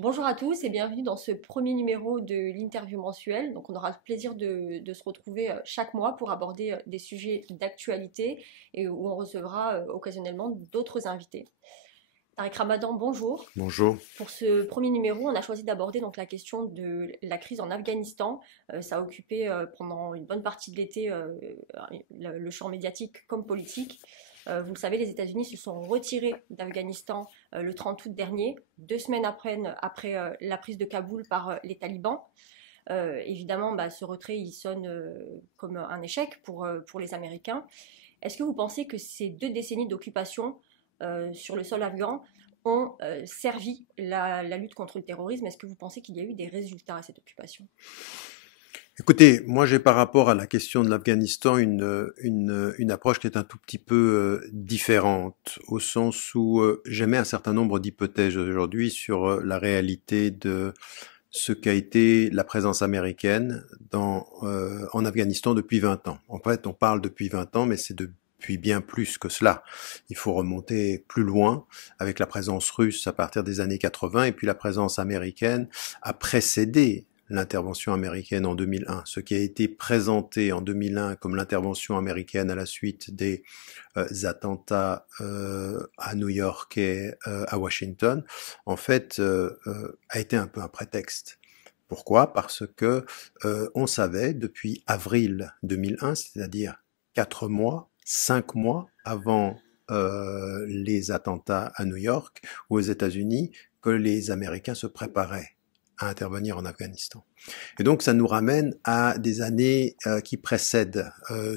Bonjour à tous et bienvenue dans ce premier numéro de l'interview mensuelle. Donc on aura le plaisir de se retrouver chaque mois pour aborder des sujets d'actualité et où on recevra occasionnellement d'autres invités. Tariq Ramadan, bonjour. Bonjour. Pour ce premier numéro, on a choisi d'aborder donc la question de la crise en Afghanistan. Ça a occupé pendant une bonne partie de l'été le champ médiatique comme politique. Vous le savez, les États-Unis se sont retirés d'Afghanistan le 30 août dernier, 2 semaines après la prise de Kaboul par les talibans. Évidemment, ce retrait il sonne comme un échec pour les Américains. Est-ce que vous pensez que ces 2 décennies d'occupation sur le sol afghan ont servi la lutte contre le terrorisme? Est-ce que vous pensez qu'il y a eu des résultats à cette occupation? Écoutez, moi j'ai par rapport à la question de l'Afghanistan une approche qui est un tout petit peu différente, au sens où j'émets un certain nombre d'hypothèses aujourd'hui sur la réalité de ce qu'a été la présence américaine en Afghanistan depuis 20 ans. En fait, on parle depuis 20 ans, mais c'est depuis bien plus que cela. Il faut remonter plus loin avec la présence russe à partir des années 80 et puis la présence américaine a précédé l'intervention américaine en 2001. Ce qui a été présenté en 2001 comme l'intervention américaine à la suite des attentats à New York et à Washington, en fait, a été un peu un prétexte. Pourquoi? Parce que on savait depuis avril 2001, c'est-à-dire 4 mois, 5 mois avant les attentats à New York ou aux États-Unis, que les Américains se préparaient à intervenir en Afghanistan. Et donc ça nous ramène à des années qui précèdent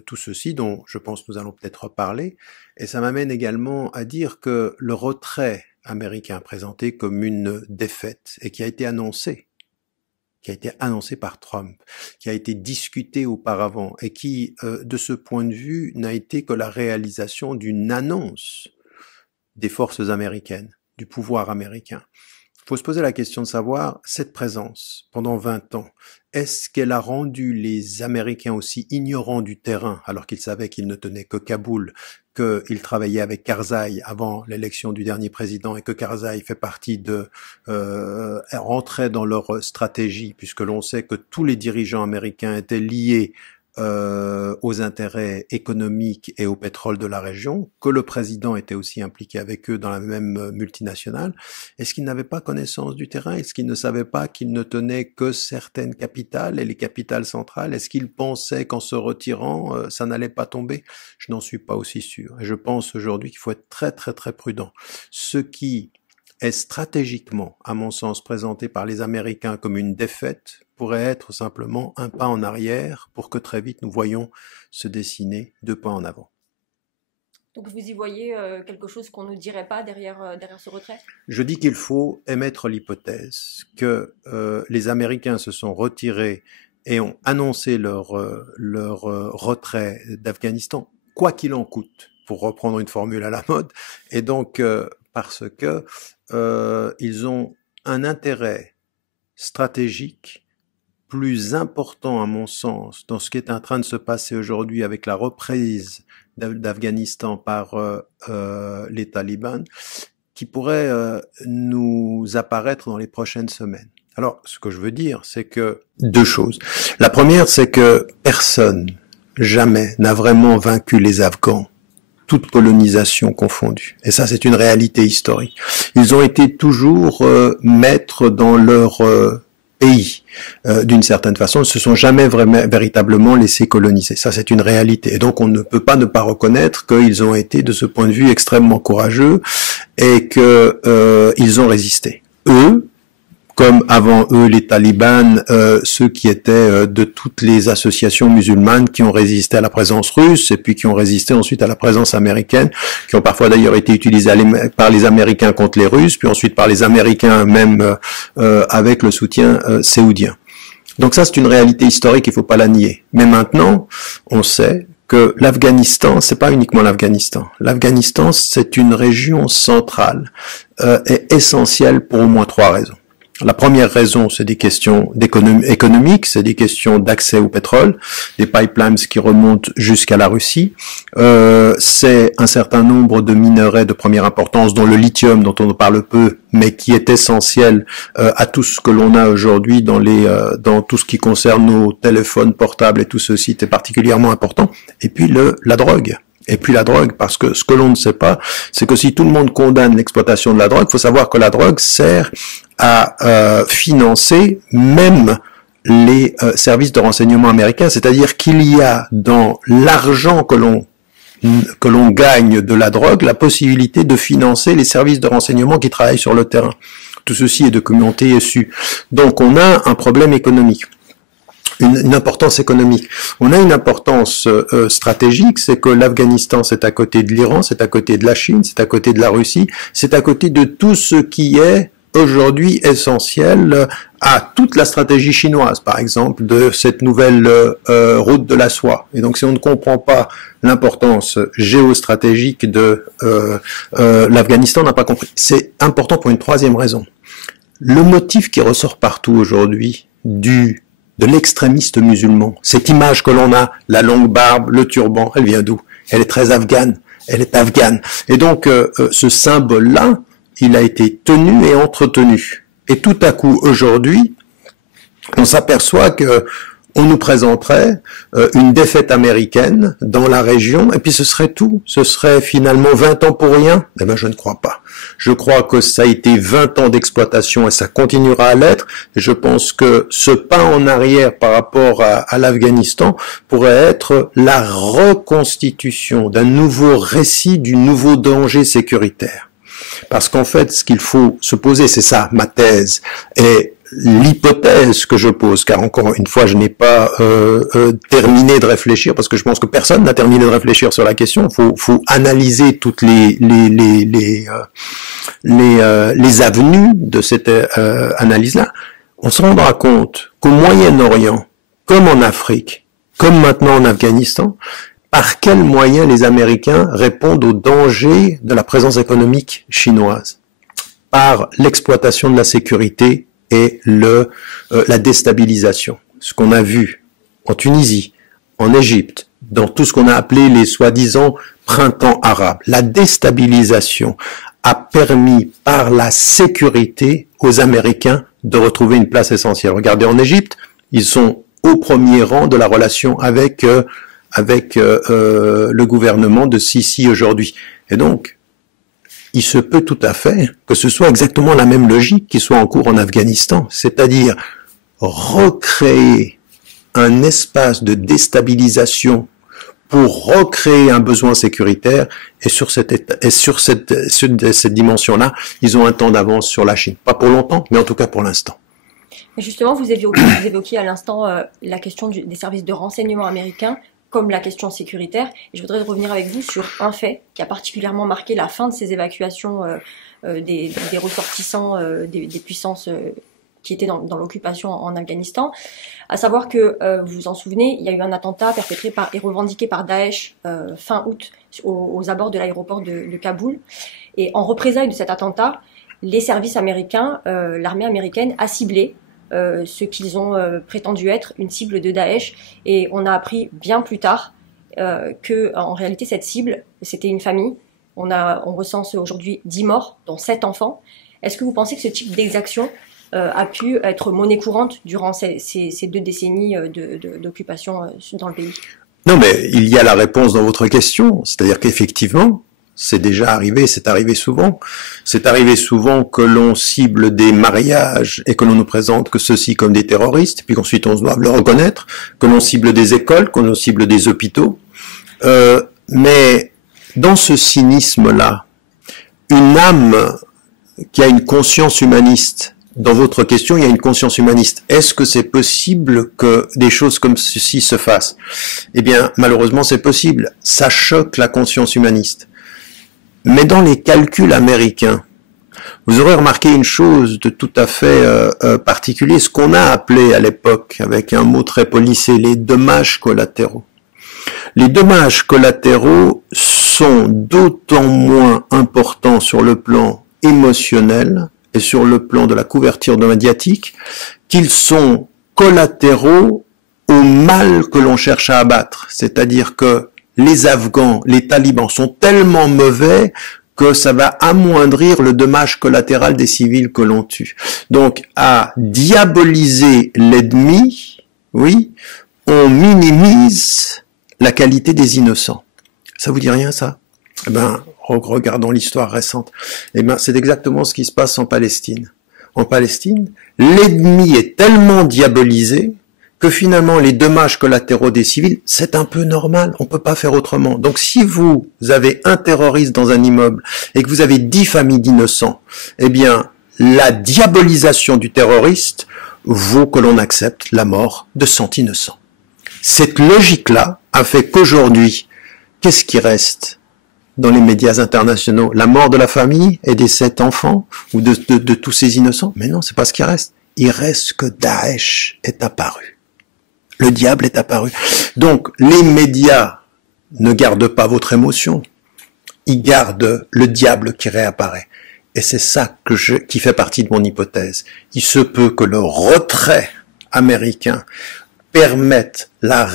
tout ceci, dont je pense nous allons peut-être reparler, et ça m'amène également à dire que le retrait américain présenté comme une défaite, et qui a été annoncé par Trump, qui a été discuté auparavant, et qui, de ce point de vue, n'a été que la réalisation d'une annonce des forces américaines, du pouvoir américain. Il faut se poser la question de savoir, cette présence, pendant 20 ans, est-ce qu'elle a rendu les Américains aussi ignorants du terrain, alors qu'ils savaient qu'ils ne tenaient que Kaboul, qu'ils travaillaient avec Karzai avant l'élection du dernier président, et que Karzai fait partie rentrait dans leur stratégie, puisque l'on sait que tous les dirigeants américains étaient liés aux intérêts économiques et au pétrole de la région, que le président était aussi impliqué avec eux dans la même multinationale. Est-ce qu'ils n'avaient pas connaissance du terrain? Est-ce qu'ils ne savaient pas qu'ils ne tenaient que certaines capitales et les capitales centrales? Est-ce qu'ils pensaient qu'en se retirant, ça n'allait pas tomber? Je n'en suis pas aussi sûr. Et je pense aujourd'hui qu'il faut être très très très prudent. Ce qui est stratégiquement, à mon sens, présenté par les Américains comme une défaite, pourrait être simplement un pas en arrière pour que très vite nous voyions se dessiner 2 pas en avant. Donc vous y voyez quelque chose qu'on ne dirait pas derrière ce retrait? Je dis qu'il faut émettre l'hypothèse que les Américains se sont retirés et ont annoncé leur retrait d'Afghanistan, quoi qu'il en coûte, pour reprendre une formule à la mode, et donc parce que ils ont un intérêt stratégique plus important, à mon sens, dans ce qui est en train de se passer aujourd'hui avec la reprise d'Afghanistan par les talibans, qui pourrait nous apparaître dans les prochaines semaines. Alors, ce que je veux dire, c'est que 2 choses. La première, c'est que personne, jamais, n'a vraiment vaincu les Afghans, toute colonisation confondue. Et ça, c'est une réalité historique. Ils ont été toujours maîtres dans leur pays, d'une certaine façon, ne se sont jamais véritablement laissés coloniser. Ça, c'est une réalité. Et donc, on ne peut pas ne pas reconnaître qu'ils ont été, de ce point de vue, extrêmement courageux et que ils ont résisté. Eux, comme avant eux les talibans, ceux qui étaient de toutes les associations musulmanes qui ont résisté à la présence russe et puis qui ont résisté ensuite à la présence américaine, qui ont parfois d'ailleurs été utilisés par les Américains contre les Russes, puis ensuite par les Américains même avec le soutien saoudien. Donc ça, c'est une réalité historique, il faut pas la nier. Mais maintenant, on sait que l'Afghanistan, c'est pas uniquement l'Afghanistan. L'Afghanistan, c'est une région centrale et essentielle pour au moins 3 raisons. La première raison, c'est des questions économiques, c'est des questions d'accès au pétrole, des pipelines qui remontent jusqu'à la Russie. C'est un certain nombre de minerais de première importance, dont le lithium, dont on parle peu, mais qui est essentiel à tout ce que l'on a aujourd'hui dans tout ce qui concerne nos téléphones portables et tout ceci, c'est particulièrement important. Et puis la drogue. Et puis la drogue, parce que ce que l'on ne sait pas, c'est que si tout le monde condamne l'exploitation de la drogue, il faut savoir que la drogue sert à financer même les services de renseignement américains, c'est-à-dire qu'il y a dans l'argent que l'on gagne de la drogue la possibilité de financer les services de renseignement qui travaillent sur le terrain. Tout ceci est documenté et su. Donc on a un problème économique. Une importance économique. On a une importance stratégique, c'est que l'Afghanistan, c'est à côté de l'Iran, c'est à côté de la Chine, c'est à côté de la Russie, c'est à côté de tout ce qui est aujourd'hui essentiel à toute la stratégie chinoise, par exemple, de cette nouvelle route de la soie. Et donc, si on ne comprend pas l'importance géostratégique de l'Afghanistan, on n'a pas compris. C'est important pour une troisième raison. Le motif qui ressort partout aujourd'hui de l'extrémiste musulman, cette image que l'on a, la longue barbe, le turban, elle vient d'où? Elle est très afghane, elle est afghane. Et donc, ce symbole-là, il a été tenu et entretenu. Et tout à coup, aujourd'hui, on s'aperçoit que on nous présenterait une défaite américaine dans la région, et puis ce serait tout. Ce serait finalement 20 ans pour rien. Eh ben, je ne crois pas. Je crois que ça a été 20 ans d'exploitation et ça continuera à l'être. Et je pense que ce pas en arrière par rapport à l'Afghanistan pourrait être la reconstitution d'un nouveau récit, du nouveau danger sécuritaire. Parce qu'en fait, ce qu'il faut se poser, c'est ça, ma thèse, et l'hypothèse que je pose, car encore une fois, je n'ai pas terminé de réfléchir, parce que je pense que personne n'a terminé de réfléchir sur la question. Faut analyser toutes les avenues de cette analyse-là. On se rendra compte qu'au Moyen-Orient, comme en Afrique, comme maintenant en Afghanistan, par quels moyens les Américains répondent au danger de la présence économique chinoise? Par l'exploitation de la sécurité et la déstabilisation. Ce qu'on a vu en Tunisie, en Égypte, dans tout ce qu'on a appelé les soi-disant printemps arabes. La déstabilisation a permis par la sécurité aux Américains de retrouver une place essentielle. Regardez en Égypte, ils sont au premier rang de la relation avec le gouvernement de Sisi aujourd'hui. Et donc, il se peut tout à fait que ce soit exactement la même logique qui soit en cours en Afghanistan, c'est-à-dire recréer un espace de déstabilisation pour recréer un besoin sécuritaire, et sur cette dimension-là, ils ont un temps d'avance sur la Chine. Pas pour longtemps, mais en tout cas pour l'instant. Justement, vous évoquiez à l'instant la question des services de renseignement américains, comme la question sécuritaire. Et je voudrais revenir avec vous sur un fait qui a particulièrement marqué la fin de ces évacuations des ressortissants des puissances qui étaient dans l'occupation en Afghanistan, à savoir que, vous vous en souvenez, il y a eu un attentat perpétré et revendiqué par Daesh fin août aux abords de l'aéroport de Kaboul. Et en représailles de cet attentat, les services américains, l'armée américaine a ciblé ce qu'ils ont prétendu être une cible de Daesh, et on a appris bien plus tard que en réalité cette cible c'était une famille. On recense aujourd'hui 10 morts, dont 7 enfants. Est-ce que vous pensez que ce type d'exaction a pu être monnaie courante durant ces 2 décennies d'occupation dans le pays? Non, mais il y a la réponse dans votre question, c'est-à-dire qu'effectivement, c'est déjà arrivé, c'est arrivé souvent. C'est arrivé souvent que l'on cible des mariages et que l'on nous présente que ceux-ci comme des terroristes, puis qu'ensuite on doit le reconnaître, que l'on cible des écoles, que l'on cible des hôpitaux. Mais dans ce cynisme-là, une âme qui a une conscience humaniste, dans votre question, il y a une conscience humaniste. Est-ce que c'est possible que des choses comme ceci se fassent? Eh bien, malheureusement, c'est possible. Ça choque la conscience humaniste. Mais dans les calculs américains, vous aurez remarqué une chose de tout à fait particulier, ce qu'on a appelé à l'époque, avec un mot très policé, les dommages collatéraux. Les dommages collatéraux sont d'autant moins importants sur le plan émotionnel et sur le plan de la couverture médiatique, qu'ils sont collatéraux au mal que l'on cherche à abattre. C'est-à-dire que les Afghans, les talibans sont tellement mauvais que ça va amoindrir le dommage collatéral des civils que l'on tue. Donc, à diaboliser l'ennemi, oui, on minimise la qualité des innocents. Ça vous dit rien, ça? Eh ben, regardons l'histoire récente. Eh ben, c'est exactement ce qui se passe en Palestine. En Palestine, l'ennemi est tellement diabolisé que finalement les dommages collatéraux des civils, c'est un peu normal, on peut pas faire autrement. Donc si vous avez un terroriste dans un immeuble et que vous avez 10 familles d'innocents, eh bien la diabolisation du terroriste vaut que l'on accepte la mort de 100 innocents. Cette logique-là a fait qu'aujourd'hui, qu'est-ce qui reste dans les médias internationaux? La mort de la famille et des 7 enfants ou de tous ces innocents? Mais non, c'est pas ce qui reste. Il reste que Daesh est apparu. Le diable est apparu. Donc, les médias ne gardent pas votre émotion. Ils gardent le diable qui réapparaît. Et c'est ça qui fait partie de mon hypothèse. Il se peut que le retrait américain permette la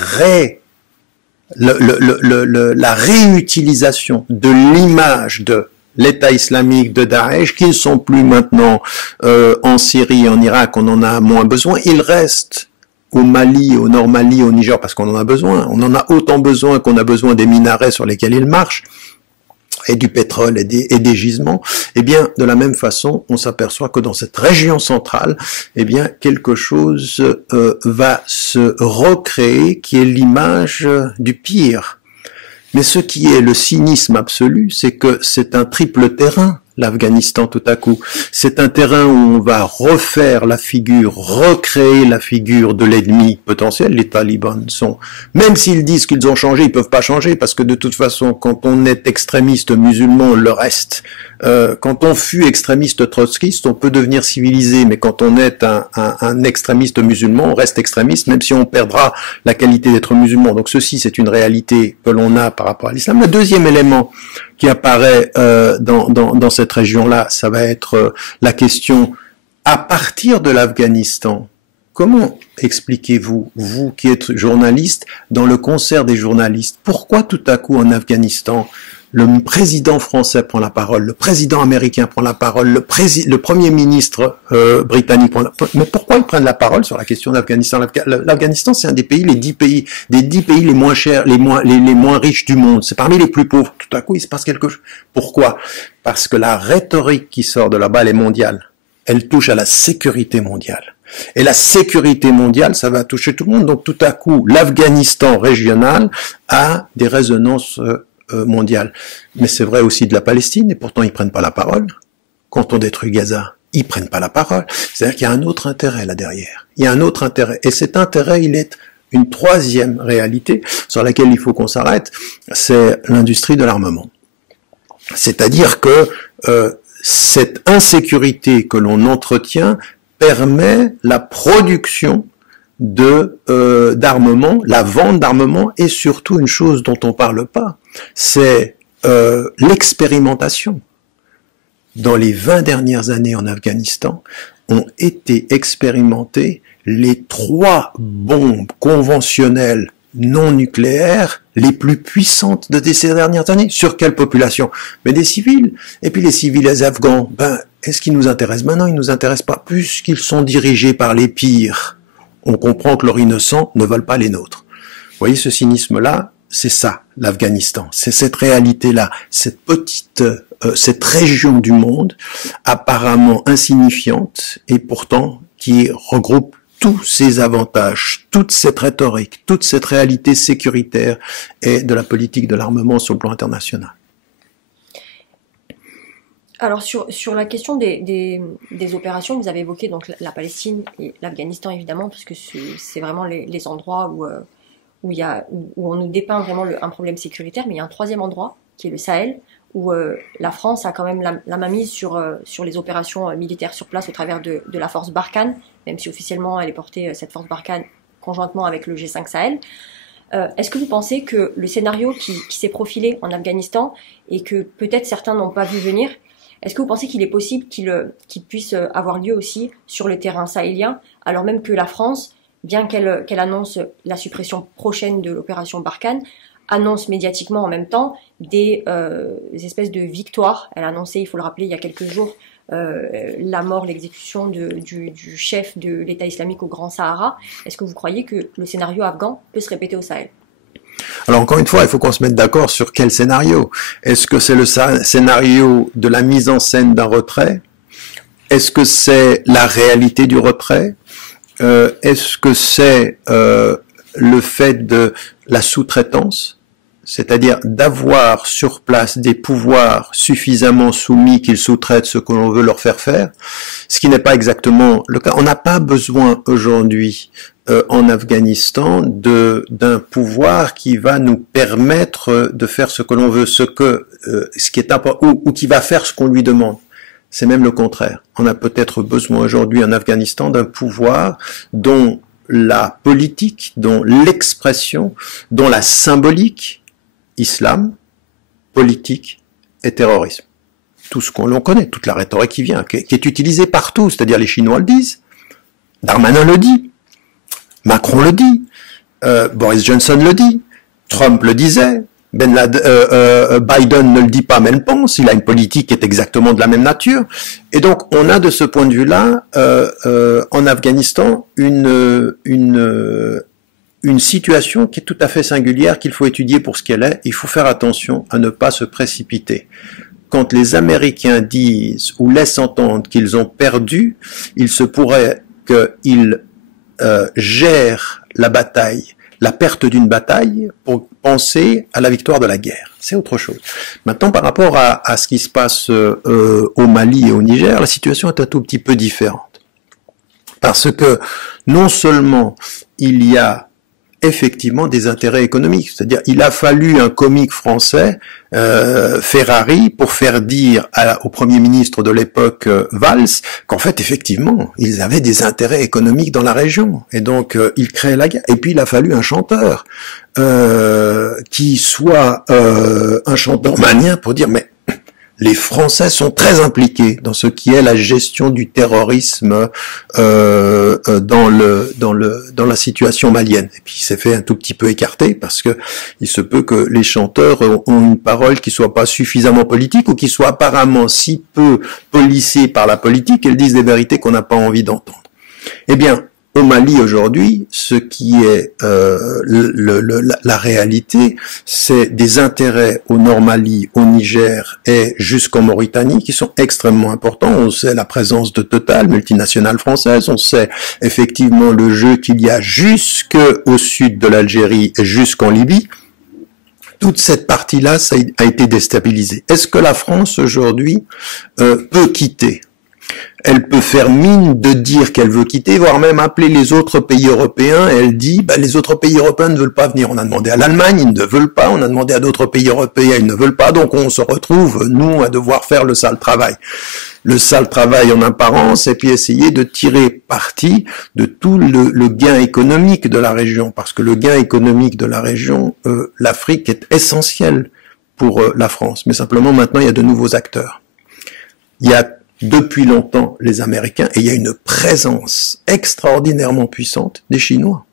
réutilisation de l'image de l'État islamique de Daesh, qui ne sont plus maintenant en Syrie et en Irak, on en a moins besoin. Ils restent au Mali, au Nord Mali, au Niger, parce qu'on en a besoin. On en a autant besoin qu'on a besoin des minarets sur lesquels ils marchent, et du pétrole et des gisements. Eh bien, de la même façon, on s'aperçoit que dans cette région centrale, eh bien, quelque chose va se recréer qui est l'image du pire. Mais ce qui est le cynisme absolu, c'est que c'est un triple terrain, l'Afghanistan tout à coup. C'est un terrain où on va refaire la figure, recréer la figure de l'ennemi potentiel. Les talibans sont, même s'ils disent qu'ils ont changé, ils peuvent pas changer parce que de toute façon, quand on est extrémiste musulman, on le reste. Quand on fut extrémiste trotskiste, on peut devenir civilisé, mais quand on est un extrémiste musulman, on reste extrémiste, même si on perdra la qualité d'être musulman. Donc ceci, c'est une réalité que l'on a par rapport à l'islam. Le deuxième élément qui apparaît dans cette région-là, ça va être la question, à partir de l'Afghanistan, comment expliquez-vous, vous qui êtes journaliste, dans le concert des journalistes, pourquoi tout à coup en Afghanistan, le président français prend la parole, le président américain prend la parole, le premier ministre britannique prend la parole. Mais pourquoi ils prennent la parole sur la question d'Afghanistan? L'Afghanistan, c'est un des pays, des 10 pays les moins chers, les moins riches du monde. C'est parmi les plus pauvres. Tout à coup, il se passe quelque chose. Pourquoi? Parce que la rhétorique qui sort de là-bas, elle est mondiale. Elle touche à la sécurité mondiale. Et la sécurité mondiale, ça va toucher tout le monde. Donc tout à coup, l'Afghanistan régional a des résonances mondiale. Mais c'est vrai aussi de la Palestine, et pourtant ils prennent pas la parole. Quand on détruit Gaza, ils prennent pas la parole. C'est-à-dire qu'il y a un autre intérêt là derrière. Il y a un autre intérêt. Et cet intérêt, il est une troisième réalité sur laquelle il faut qu'on s'arrête, c'est l'industrie de l'armement. C'est-à-dire que cette insécurité que l'on entretient permet la production d'armement, la vente d'armement, et surtout une chose dont on parle pas, c'est l'expérimentation. Dans les 20 dernières années en Afghanistan, ont été expérimentées les 3 bombes conventionnelles non nucléaires les plus puissantes de ces dernières années. Sur quelle population? Mais des civils. Et puis les civils afghans, est-ce qu'ils nous intéressent? Non, ils nous intéressent pas, puisqu'ils sont dirigés par les pires. On comprend que leurs innocents ne veulent pas les nôtres. Vous voyez ce cynisme-là? C'est ça, l'Afghanistan. C'est cette réalité-là, cette cette région du monde, apparemment insignifiante, et pourtant qui regroupe tous ces avantages, toute cette rhétorique, toute cette réalité sécuritaire et de la politique de l'armement sur le plan international. Alors sur la question des opérations, vous avez évoqué donc la Palestine et l'Afghanistan évidemment, puisque c'est vraiment les endroits où on nous dépeint vraiment un problème sécuritaire, mais il y a un troisième endroit qui est le Sahel, où la France a quand même la mainmise sur les opérations militaires sur place au travers de la force Barkhane, même si officiellement elle est portée, cette force Barkhane, conjointement avec le G5 Sahel. Est-ce que vous pensez que le scénario qui s'est profilé en Afghanistan et que peut-être certains n'ont pas vu venir Est-ce que vous pensez qu'il est possible qu'il puisse avoir lieu aussi sur le terrain sahélien, alors même que la France, bien qu'elle annonce la suppression prochaine de l'opération Barkhane, annonce médiatiquement en même temps des espèces de victoires. Elle a annoncé, il faut le rappeler, il y a quelques jours, la mort, l'exécution du chef de l'État islamique au Grand Sahara. Est-ce que vous croyez que le scénario afghan peut se répéter au Sahel? Alors encore une fois, il faut qu'on se mette d'accord sur quel scénario. Est-ce que c'est le scénario de la mise en scène d'un retrait? Est-ce que c'est la réalité du retrait? Est-ce que c'est le fait de la sous-traitance? C'est-à-dire d'avoir sur place des pouvoirs suffisamment soumis qu'ils sous-traitent ce que l'on veut leur faire faire, ce qui n'est pas exactement le cas. On n'a pas besoin aujourd'hui en Afghanistan d'un pouvoir qui va nous permettre de faire ce que l'on veut, ce qui est important, ou qui va faire ce qu'on lui demande. C'est même le contraire. On a peut-être besoin aujourd'hui en Afghanistan d'un pouvoir dont la politique, dont l'expression, dont la symbolique, islam, politique et terrorisme. Tout ce qu'on connaît, toute la rhétorique qui vient, qui est utilisée partout, c'est-à-dire les Chinois le disent, Darmanin le dit, Macron le dit, Boris Johnson le dit, Trump le disait, Biden ne le dit pas mais le pense, il a une politique qui est exactement de la même nature, et donc on a de ce point de vue-là en Afghanistan une situation qui est tout à fait singulière, qu'il faut étudier pour ce qu'elle est. Il faut faire attention à ne pas se précipiter. Quand les Américains disent ou laissent entendre qu'ils ont perdu, il se pourrait qu'ils gèrent la bataille, la perte d'une bataille, pour penser à la victoire de la guerre. C'est autre chose. Maintenant, par rapport à ce qui se passe au Mali et au Niger, la situation est un tout petit peu différente. Parce que non seulement il y a effectivement des intérêts économiques. C'est-à-dire, il a fallu un comique français, Ferrari, pour faire dire au Premier ministre de l'époque, Valls, qu'en fait, effectivement, ils avaient des intérêts économiques dans la région. Et donc, il créait la guerre. Et puis, il a fallu un chanteur qui soit un chanteur malien pour dire, mais les Français sont très impliqués dans ce qui est la gestion du terrorisme dans la situation malienne. Et puis il s'est fait un tout petit peu écarter parce que il se peut que les chanteurs ont une parole qui soit pas suffisamment politique ou qui soit apparemment si peu policée par la politique qu'elle disent des vérités qu'on n'a pas envie d'entendre. Eh bien, au Mali aujourd'hui, ce qui est la réalité, c'est des intérêts au Nord Mali, au Niger et jusqu'en Mauritanie qui sont extrêmement importants. On sait la présence de Total, multinationale française, on sait effectivement le jeu qu'il y a jusqu'au sud de l'Algérie et jusqu'en Libye. Toute cette partie-là, ça a été déstabilisée. Est-ce que la France aujourd'hui peut quitter ? Elle peut faire mine de dire qu'elle veut quitter, voire même appeler les autres pays européens, et elle dit, les autres pays européens ne veulent pas venir. On a demandé à l'Allemagne, ils ne veulent pas, on a demandé à d'autres pays européens, ils ne veulent pas, donc on se retrouve, nous, à devoir faire le sale travail. Le sale travail en apparence, et puis essayer de tirer parti de tout le gain économique de la région, parce que le gain économique de la région, l'Afrique est essentielle pour la France, mais simplement maintenant il y a de nouveaux acteurs. Il y a depuis longtemps les Américains, et il y a une présence extraordinairement puissante des Chinois,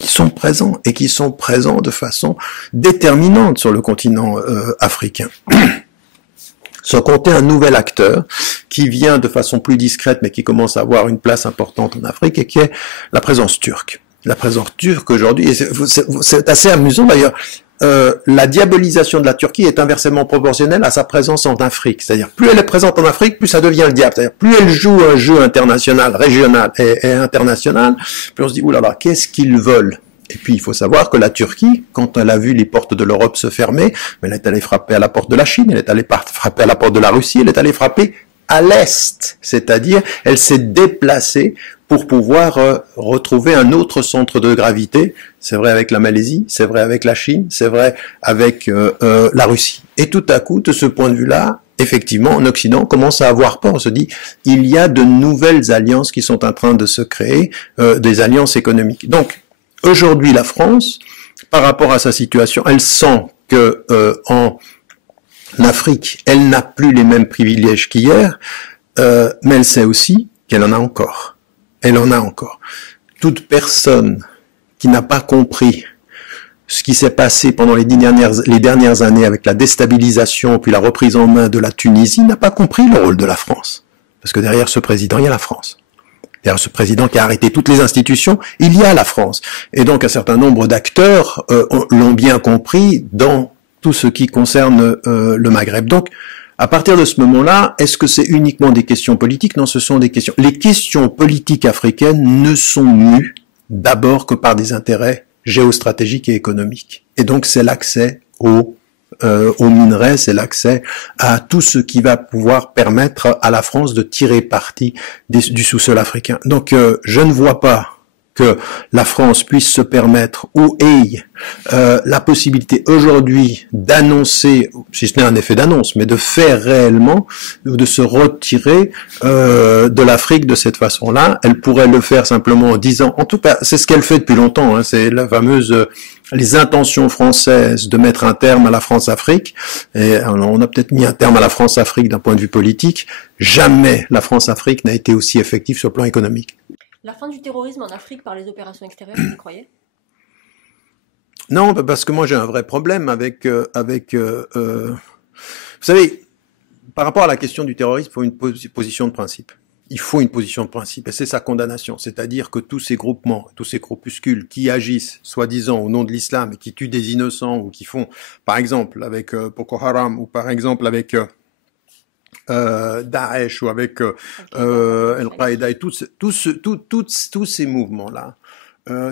qui sont présents, et qui sont présents de façon déterminante sur le continent africain. Sans compter un nouvel acteur, qui vient de façon plus discrète, mais qui commence à avoir une place importante en Afrique, et qui est la présence turque. La présence turque aujourd'hui, et c'est assez amusant d'ailleurs, la diabolisation de la Turquie est inversement proportionnelle à sa présence en Afrique. C'est-à-dire, plus elle est présente en Afrique, plus ça devient le diable. C'est-à-dire, plus elle joue un jeu international, régional et international, plus on se dit, oulala, qu'est-ce qu'ils veulent? Et puis, il faut savoir que la Turquie, quand elle a vu les portes de l'Europe se fermer, elle est allée frapper à la porte de la Chine, elle est allée frapper à la porte de la Russie, elle est allée frapper à l'Est. C'est-à-dire, elle s'est déplacée pour pouvoir retrouver un autre centre de gravité. C'est vrai avec la Malaisie, c'est vrai avec la Chine, c'est vrai avec la Russie. Et tout à coup, de ce point de vue-là, effectivement, en Occident, on commence à avoir peur. On se dit, il y a de nouvelles alliances qui sont en train de se créer, des alliances économiques. Donc, aujourd'hui, la France, par rapport à sa situation, elle sent que en L'Afrique, elle n'a plus les mêmes privilèges qu'hier, mais elle sait aussi qu'elle en a encore. Elle en a encore. Toute personne qui n'a pas compris ce qui s'est passé pendant les dernières années avec la déstabilisation puis la reprise en main de la Tunisie n'a pas compris le rôle de la France. Parce que derrière ce président, il y a la France. Derrière ce président qui a arrêté toutes les institutions, il y a la France. Et donc un certain nombre d'acteurs l'ont bien compris dans tout ce qui concerne le Maghreb. Donc, à partir de ce moment-là, est-ce que c'est uniquement des questions politiques? Non, ce sont des questions. Les questions politiques africaines ne sont mues d'abord que par des intérêts géostratégiques et économiques. Et donc, c'est l'accès aux minerais, c'est l'accès à tout ce qui va pouvoir permettre à la France de tirer parti du sous-sol africain. Donc, je ne vois pas que la France puisse se permettre ou ait la possibilité aujourd'hui d'annoncer, si ce n'est un effet d'annonce, mais de faire réellement, ou de se retirer de l'Afrique de cette façon-là. Elle pourrait le faire simplement en disant, en tout cas, c'est ce qu'elle fait depuis longtemps, hein, c'est la fameuse les intentions françaises de mettre un terme à la France-Afrique, et on a peut-être mis un terme à la France-Afrique d'un point de vue politique, jamais la France-Afrique n'a été aussi effective sur le plan économique. La fin du terrorisme en Afrique par les opérations extérieures, vous y croyez? Non, parce que moi j'ai un vrai problème avec vous savez, par rapport à la question du terrorisme, il faut une position de principe. Il faut une position de principe, et c'est sa condamnation. C'est-à-dire que tous ces groupements, tous ces groupuscules qui agissent, soi-disant, au nom de l'islam, et qui tuent des innocents, ou qui font, par exemple, avec Boko Haram, ou par exemple avec Daesh, ou avec Al-Qaïda, et tous ces mouvements-là,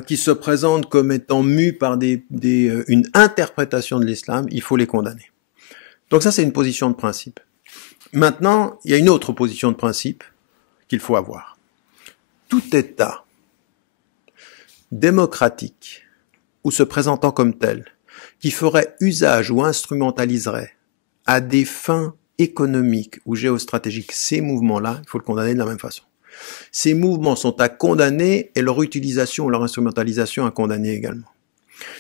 qui se présentent comme étant mus par une interprétation de l'islam, il faut les condamner. Donc ça, c'est une position de principe. Maintenant, il y a une autre position de principe qu'il faut avoir. Tout État démocratique ou se présentant comme tel, qui ferait usage ou instrumentaliserait à des fins économiques ou géostratégiques ces mouvements-là, il faut le condamner de la même façon. Ces mouvements sont à condamner et leur utilisation ou leur instrumentalisation à condamner également.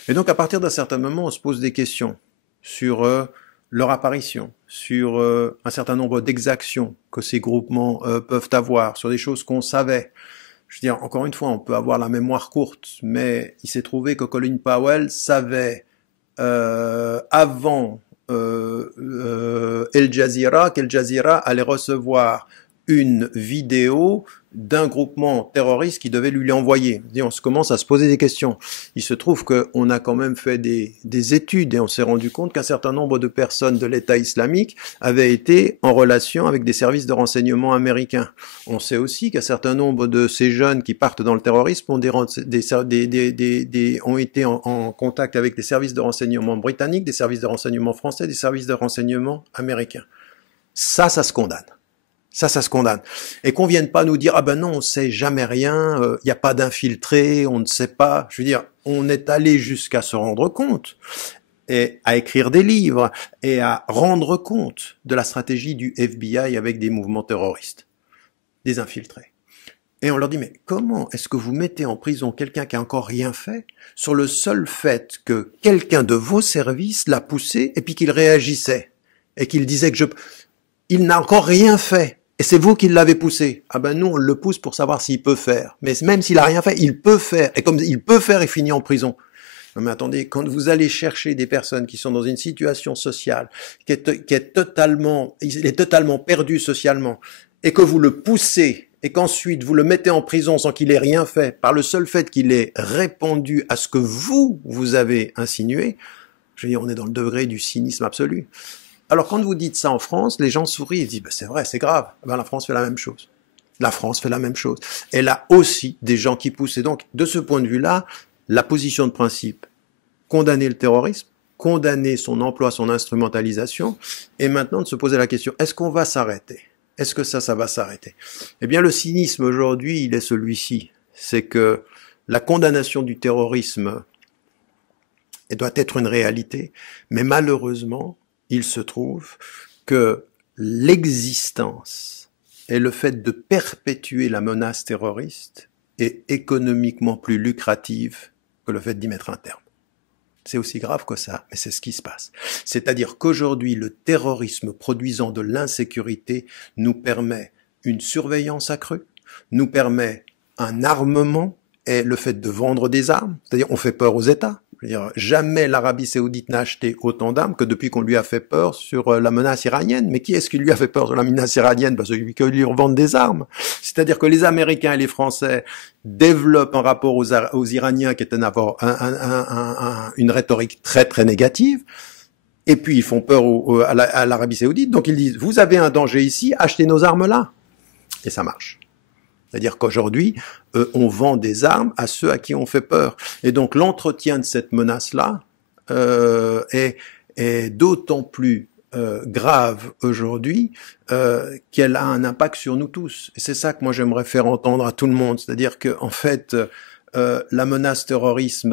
Et donc à partir d'un certain moment, on se pose des questions sur leur apparition, sur un certain nombre d'exactions que ces groupements peuvent avoir, sur des choses qu'on savait. Je veux dire, encore une fois, on peut avoir la mémoire courte, mais il s'est trouvé que Colin Powell savait avant El Jazeera qu'El Jazeera allait recevoir une vidéo d'un groupement terroriste qui devait lui l'envoyer. On se commence à se poser des questions. Il se trouve qu'on a quand même fait des études et on s'est rendu compte qu'un certain nombre de personnes de l'État islamique avaient été en relation avec des services de renseignement américains. On sait aussi qu'un certain nombre de ces jeunes qui partent dans le terrorisme ont été en contact avec des services de renseignement britanniques, des services de renseignement français, des services de renseignement américains. Ça se condamne. Ça se condamne. Et qu'on vienne pas nous dire, ah ben non, on sait jamais rien, y a pas d'infiltré, on ne sait pas. Je veux dire, on est allé jusqu'à se rendre compte, et à écrire des livres, et à rendre compte de la stratégie du FBI avec des mouvements terroristes, des infiltrés. Et on leur dit, mais comment est-ce que vous mettez en prison quelqu'un qui a encore rien fait, sur le seul fait que quelqu'un de vos services l'a poussé, et puis qu'il réagissait, et qu'il disait que il n'a encore rien fait. Et c'est vous qui l'avez poussé. Ah ben nous, on le pousse pour savoir s'il peut faire. Mais même s'il a rien fait, il peut faire. Et comme il peut faire, il finit en prison. Non mais attendez, quand vous allez chercher des personnes qui sont dans une situation sociale, il est totalement perdu socialement, et que vous le poussez, et qu'ensuite vous le mettez en prison sans qu'il ait rien fait, par le seul fait qu'il ait répondu à ce que vous avez insinué, je veux dire, on est dans le degré du cynisme absolu. Alors quand vous dites ça en France, les gens sourient et disent ben, c'est vrai, c'est grave. Ben, la France fait la même chose. La France fait la même chose. Elle a aussi des gens qui poussent. Et donc, de ce point de vue-là, la position de principe, condamner le terrorisme, condamner son emploi, son instrumentalisation, et maintenant de se poser la question, est-ce qu'on va s'arrêter? Est-ce que ça va s'arrêter? Eh bien, le cynisme aujourd'hui, il est celui-ci. C'est que la condamnation du terrorisme, elle doit être une réalité, mais malheureusement, il se trouve que l'existence et le fait de perpétuer la menace terroriste est économiquement plus lucrative que le fait d'y mettre un terme. C'est aussi grave que ça, mais c'est ce qui se passe. C'est-à-dire qu'aujourd'hui, le terrorisme produisant de l'insécurité nous permet une surveillance accrue, nous permet un armement et le fait de vendre des armes. C'est-à-dire on fait peur aux États. Je veux dire, jamais l'Arabie Saoudite n'a acheté autant d'armes que depuis qu'on lui a fait peur sur la menace iranienne. Mais qui est-ce qui lui a fait peur sur la menace iranienne? Parce que lui revendent des armes. C'est-à-dire que les Américains et les Français développent un rapport aux Iraniens qui est une rhétorique très très négative. Et puis ils font peur à l'Arabie Saoudite. Donc ils disent, vous avez un danger ici, achetez nos armes là. Et ça marche. C'est-à-dire qu'aujourd'hui, on vend des armes à ceux à qui on fait peur. Et donc l'entretien de cette menace-là est d'autant plus grave aujourd'hui qu'elle a un impact sur nous tous. Et c'est ça que moi j'aimerais faire entendre à tout le monde. C'est-à-dire que en fait, la menace terroriste,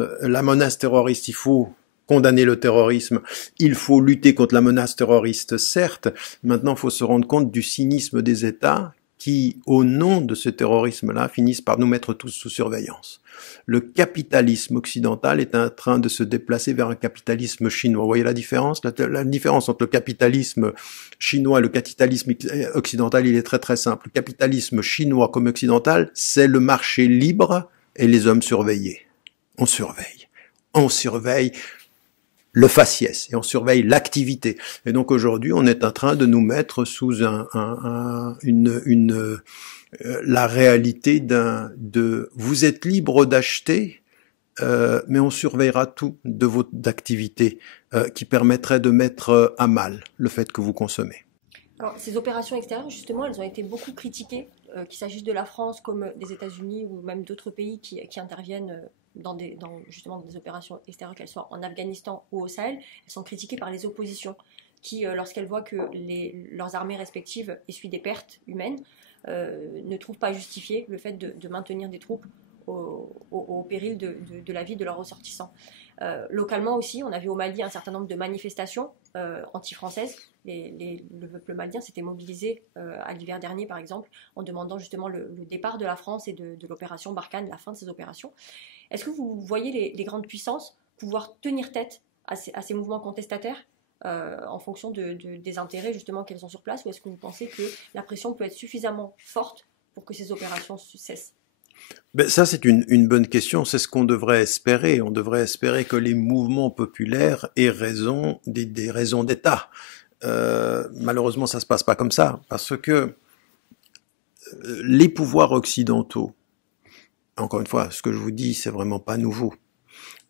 il faut condamner le terrorisme, il faut lutter contre la menace terroriste, certes. Maintenant, il faut se rendre compte du cynisme des États qui, au nom de ce terrorisme-là, finissent par nous mettre tous sous surveillance. Le capitalisme occidental est en train de se déplacer vers un capitalisme chinois. Vous voyez la différence? La différence entre le capitalisme chinois et le capitalisme occidental, il est très très simple. Le capitalisme chinois comme occidental, c'est le marché libre et les hommes surveillés. On surveille. On surveille le faciès, et on surveille l'activité. Et donc aujourd'hui, on est en train de nous mettre sous la réalité de vous êtes libre d'acheter, mais on surveillera tout de votre activité qui permettrait de mettre à mal le fait que vous consommez. Alors, ces opérations extérieures, justement, elles ont été beaucoup critiquées, qu'il s'agisse de la France comme des États-Unis ou même d'autres pays qui interviennent justement dans des opérations extérieures, qu'elles soient en Afghanistan ou au Sahel. Elles sont critiquées par les oppositions qui, lorsqu'elles voient que leurs armées respectives essuient des pertes humaines, ne trouvent pas justifié le fait de maintenir des troupes au péril de la vie de leurs ressortissants. Localement aussi, on a vu au Mali un certain nombre de manifestations anti-françaises. Le peuple malien s'était mobilisé à l'hiver dernier, par exemple, en demandant justement le départ de la France et de l'opération Barkhane, la fin de ces opérations. Est-ce que vous voyez les grandes puissances pouvoir tenir tête à ces mouvements contestataires en fonction des intérêts justement qu'elles ont sur place, ou est-ce que vous pensez que la pression peut être suffisamment forte pour que ces opérations cessent? Ben ça, c'est une bonne question. C'est ce qu'on devrait espérer. On devrait espérer que les mouvements populaires aient raison des raisons d'État. Malheureusement, ça se passe pas comme ça, parce que les pouvoirs occidentaux, encore une fois, ce que je vous dis, c'est vraiment pas nouveau.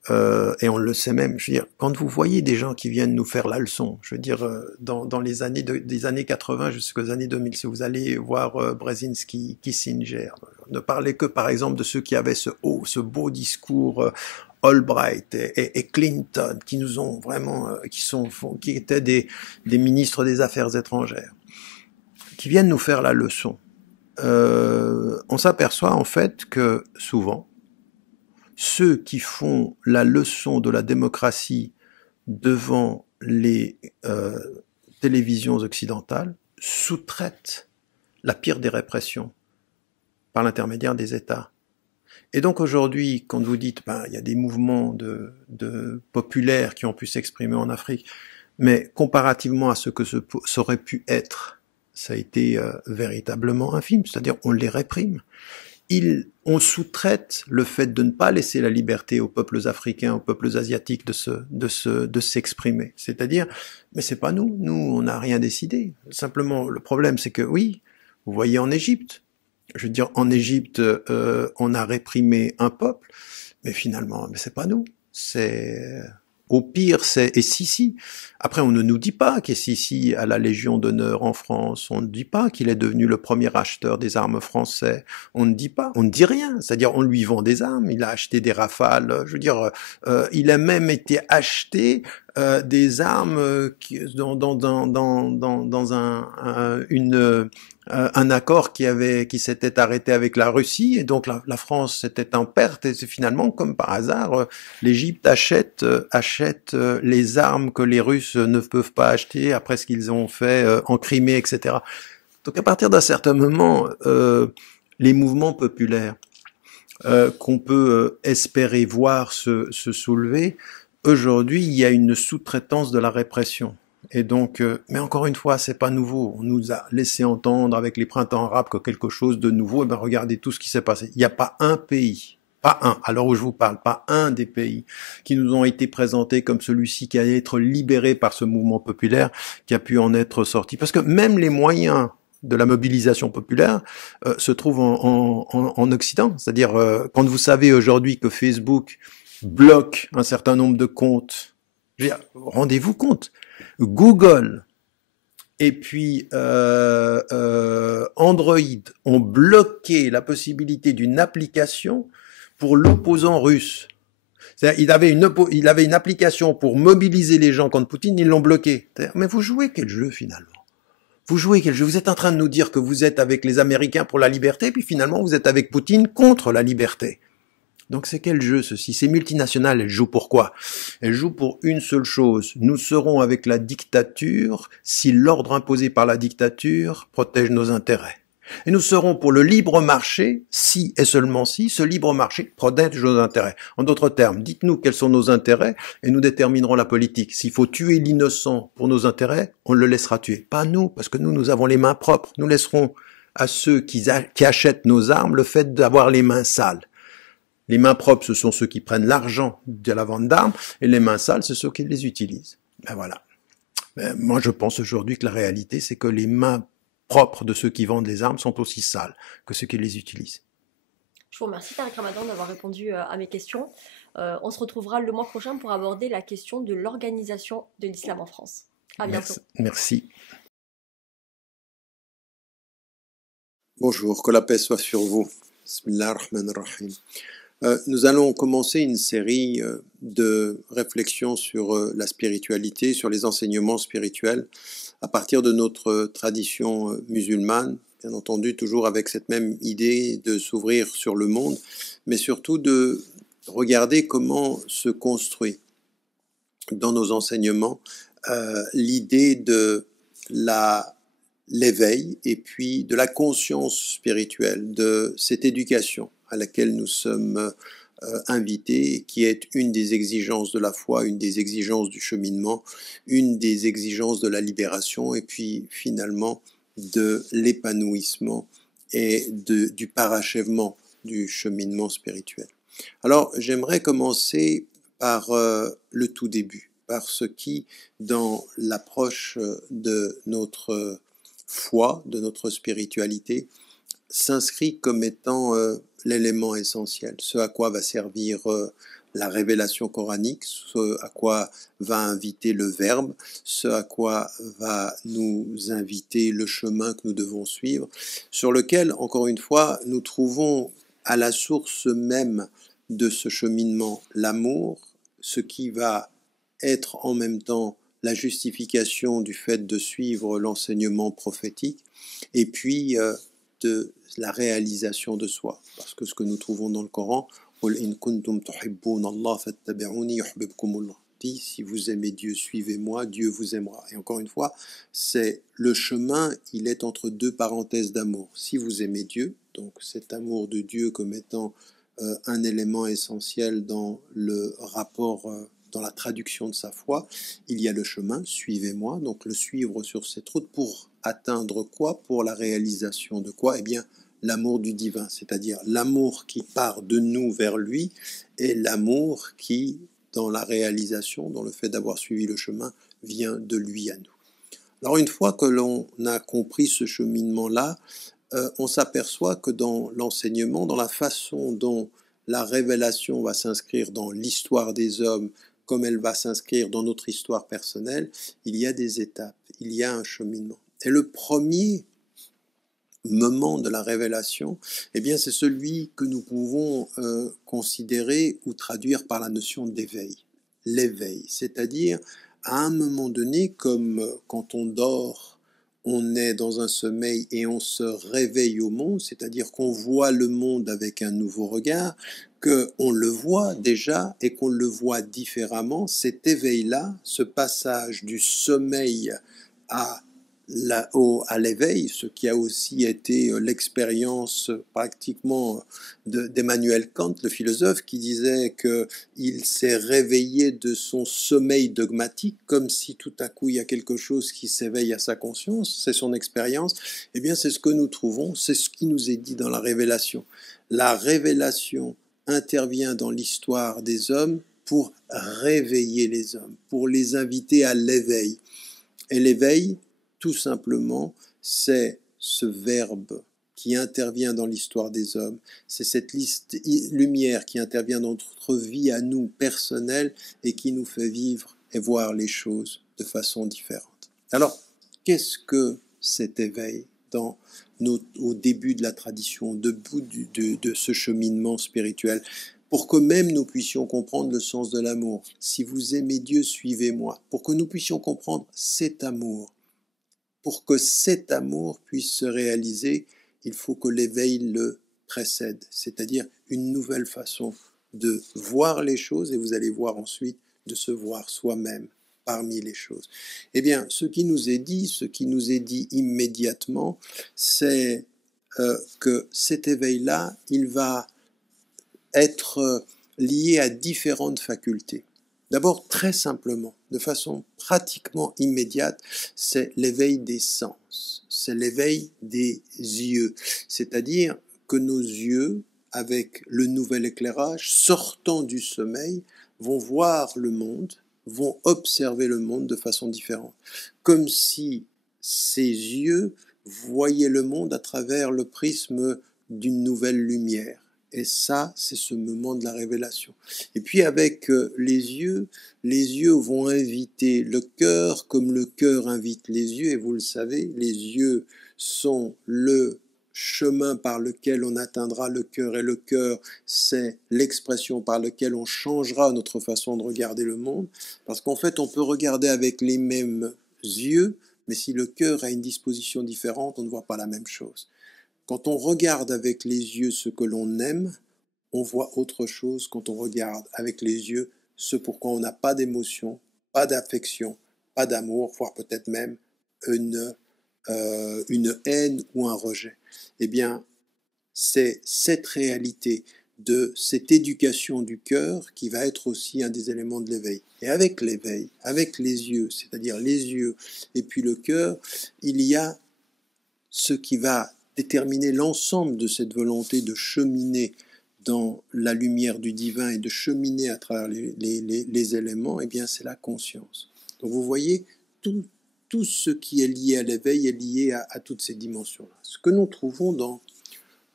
Et on le sait même. Je veux dire, quand vous voyez des gens qui viennent nous faire la leçon, je veux dire, dans les années des années 80 jusqu'aux années 2000, si vous allez voir Brzezinski, Kissinger, ne parlez que par exemple de ceux qui avaient ce beau discours Albright et Clinton, qui nous ont vraiment, qui étaient des ministres des Affaires étrangères, qui viennent nous faire la leçon. On s'aperçoit en fait que souvent, ceux qui font la leçon de la démocratie devant les télévisions occidentales sous-traitent la pire des répressions par l'intermédiaire des États. Et donc aujourd'hui, quand vous dites, il y a des mouvements de populaires qui ont pu s'exprimer en Afrique, mais comparativement à ce que ça aurait pu être, ça a été véritablement infime, c'est-à-dire on les réprime. On sous-traite le fait de ne pas laisser la liberté aux peuples africains, aux peuples asiatiques de s'exprimer. C'est-à-dire, mais c'est pas nous, on n'a rien décidé. Simplement, le problème, c'est que oui, vous voyez en Égypte, je veux dire, en Égypte, on a réprimé un peuple, mais finalement, mais c'est pas nous. Au pire, c'est Sisi. Après, on ne nous dit pas que Sisi a la Légion d'honneur en France. On ne dit pas qu'il est devenu le premier acheteur des armes français. On ne dit pas, on ne dit rien. C'est-à-dire, on lui vend des armes. Il a acheté des Rafales. Je veux dire, il a même été acheté des armes dans un accord qui s'était arrêté avec la Russie, et donc la France était en perte, et c'est finalement, comme par hasard, l'Égypte achète les armes que les Russes ne peuvent pas acheter après ce qu'ils ont fait en Crimée, etc. Donc à partir d'un certain moment, les mouvements populaires qu'on peut espérer voir se soulever aujourd'hui, il y a une sous-traitance de la répression. Et donc, mais encore une fois, c'est pas nouveau. On nous a laissé entendre avec les printemps arabes que quelque chose de nouveau. Et ben, regardez tout ce qui s'est passé. Il n'y a pas un pays, pas un, à l'heure où je vous parle, pas un des pays qui nous ont été présentés comme celui-ci qui allait être libéré par ce mouvement populaire, qui a pu en être sorti. Parce que même les moyens de la mobilisation populaire se trouvent en Occident. C'est-à-dire, quand vous savez aujourd'hui que Facebook bloque un certain nombre de comptes, rendez-vous compte, Google et puis Android ont bloqué la possibilité d'une application pour l'opposant russe. Il avait une application pour mobiliser les gens contre Poutine, ils l'ont bloqué. Mais vous jouez quel jeu finalement? Vous jouez quel jeu? Vous êtes en train de nous dire que vous êtes avec les Américains pour la liberté, puis finalement vous êtes avec Poutine contre la liberté. Donc c'est quel jeu ceci? Ces multinationales, elles jouent pour quoi? Elles jouent pour une seule chose. Nous serons avec la dictature si l'ordre imposé par la dictature protège nos intérêts. Et nous serons pour le libre marché si et seulement si ce libre marché protège nos intérêts. En d'autres termes, dites-nous quels sont nos intérêts et nous déterminerons la politique. S'il faut tuer l'innocent pour nos intérêts, on le laissera tuer. Pas nous, parce que nous avons les mains propres. Nous laisserons à ceux qui achètent nos armes le fait d'avoir les mains sales. Les mains propres, ce sont ceux qui prennent l'argent de la vente d'armes, et les mains sales, ce sont ceux qui les utilisent. Ben voilà. Ben, moi, je pense aujourd'hui que la réalité, c'est que les mains propres de ceux qui vendent des armes sont aussi sales que ceux qui les utilisent. Je vous remercie, Tariq Ramadan, d'avoir répondu à mes questions. On se retrouvera le mois prochain pour aborder la question de l'organisation de l'islam en France. À bientôt. Merci. Bonjour, que la paix soit sur vous. Bismillah ar-Rahman ar-Rahim. Nous allons commencer une série de réflexions sur la spiritualité, sur les enseignements spirituels, à partir de notre tradition musulmane, bien entendu toujours avec cette même idée de s'ouvrir sur le monde, mais surtout de regarder comment se construit dans nos enseignements l'idée de l'éveil et puis de la conscience spirituelle, de cette éducation à laquelle nous sommes invités, qui est une des exigences de la foi, une des exigences du cheminement, une des exigences de la libération et puis finalement de l'épanouissement et du parachèvement du cheminement spirituel. Alors j'aimerais commencer par le tout début, par ce qui, dans l'approche de notre foi, de notre spiritualité, s'inscrit comme étant l'élément essentiel, ce à quoi va servir la révélation coranique, ce à quoi va inviter le Verbe, ce à quoi va nous inviter le chemin que nous devons suivre, sur lequel, encore une fois, nous trouvons à la source même de ce cheminement l'amour, ce qui va être en même temps la justification du fait de suivre l'enseignement prophétique, et puis de la réalisation de soi. Parce que ce que nous trouvons dans le Coran, dit, si vous aimez Dieu, suivez-moi, Dieu vous aimera. Et encore une fois, c'est le chemin, il est entre deux parenthèses d'amour. Si vous aimez Dieu, donc cet amour de Dieu comme étant un élément essentiel dans le rapport, dans la traduction de sa foi, il y a le chemin, suivez-moi, donc le suivre sur cette route pour atteindre quoi? Pour la réalisation de quoi? Eh bien, l'amour du divin, c'est-à-dire l'amour qui part de nous vers lui et l'amour qui, dans la réalisation, dans le fait d'avoir suivi le chemin, vient de lui à nous. Alors une fois que l'on a compris ce cheminement-là, on s'aperçoit que dans l'enseignement, dans la façon dont la révélation va s'inscrire dans l'histoire des hommes, comme elle va s'inscrire dans notre histoire personnelle, il y a des étapes, il y a un cheminement. Et le premier moment de la révélation, eh bien, c'est celui que nous pouvons considérer ou traduire par la notion d'éveil. L'éveil, c'est-à-dire à un moment donné, comme quand on dort, on est dans un sommeil et on se réveille au monde, c'est-à-dire qu'on voit le monde avec un nouveau regard, qu'on le voit déjà et qu'on le voit différemment. Cet éveil-là, ce passage du sommeil à à l'éveil, ce qui a aussi été l'expérience pratiquement d'Emmanuel Kant, le philosophe, qui disait qu'il s'est réveillé de son sommeil dogmatique, comme si tout à coup il y a quelque chose qui s'éveille à sa conscience, c'est son expérience. Eh bien, c'est ce que nous trouvons, c'est ce qui nous est dit dans la révélation. La révélation intervient dans l'histoire des hommes pour réveiller les hommes, pour les inviter à l'éveil. Et l'éveil, tout simplement, c'est ce verbe qui intervient dans l'histoire des hommes. C'est cette lumière qui intervient dans notre vie à nous, personnelle, et qui nous fait vivre et voir les choses de façon différente. Alors, qu'est-ce que cet éveil au début de la tradition, de ce cheminement spirituel, pour que même nous puissions comprendre le sens de l'amour. Si vous aimez Dieu, suivez-moi. Pour que nous puissions comprendre cet amour. Pour que cet amour puisse se réaliser, il faut que l'éveil le précède, c'est-à-dire une nouvelle façon de voir les choses, et vous allez voir ensuite de se voir soi-même parmi les choses. Eh bien, ce qui nous est dit immédiatement, c'est que cet éveil-là, il va être lié à différentes facultés. D'abord, très simplement, de façon pratiquement immédiate, c'est l'éveil des sens, c'est l'éveil des yeux. C'est-à-dire que nos yeux, avec le nouvel éclairage, sortant du sommeil, vont voir le monde, vont observer le monde de façon différente. Comme si ces yeux voyaient le monde à travers le prisme d'une nouvelle lumière. Et ça, c'est ce moment de la révélation. Et puis avec les yeux vont inviter le cœur comme le cœur invite les yeux. Et vous le savez, les yeux sont le chemin par lequel on atteindra le cœur. Et le cœur, c'est l'expression par laquelle on changera notre façon de regarder le monde. Parce qu'en fait, on peut regarder avec les mêmes yeux, mais si le cœur a une disposition différente, on ne voit pas la même chose. Quand on regarde avec les yeux ce que l'on aime, on voit autre chose quand on regarde avec les yeux ce pourquoi on n'a pas d'émotion, pas d'affection, pas d'amour, voire peut-être même une haine ou un rejet. Eh bien, c'est cette réalité de cette éducation du cœur qui va être aussi un des éléments de l'éveil. Et avec l'éveil, avec les yeux, c'est-à-dire les yeux et puis le cœur, il y a ce qui va déterminer l'ensemble de cette volonté de cheminer dans la lumière du divin et de cheminer à travers les éléments, eh bien c'est la conscience. Donc vous voyez, tout ce qui est lié à l'éveil est lié à toutes ces dimensions-là. Ce que nous trouvons dans,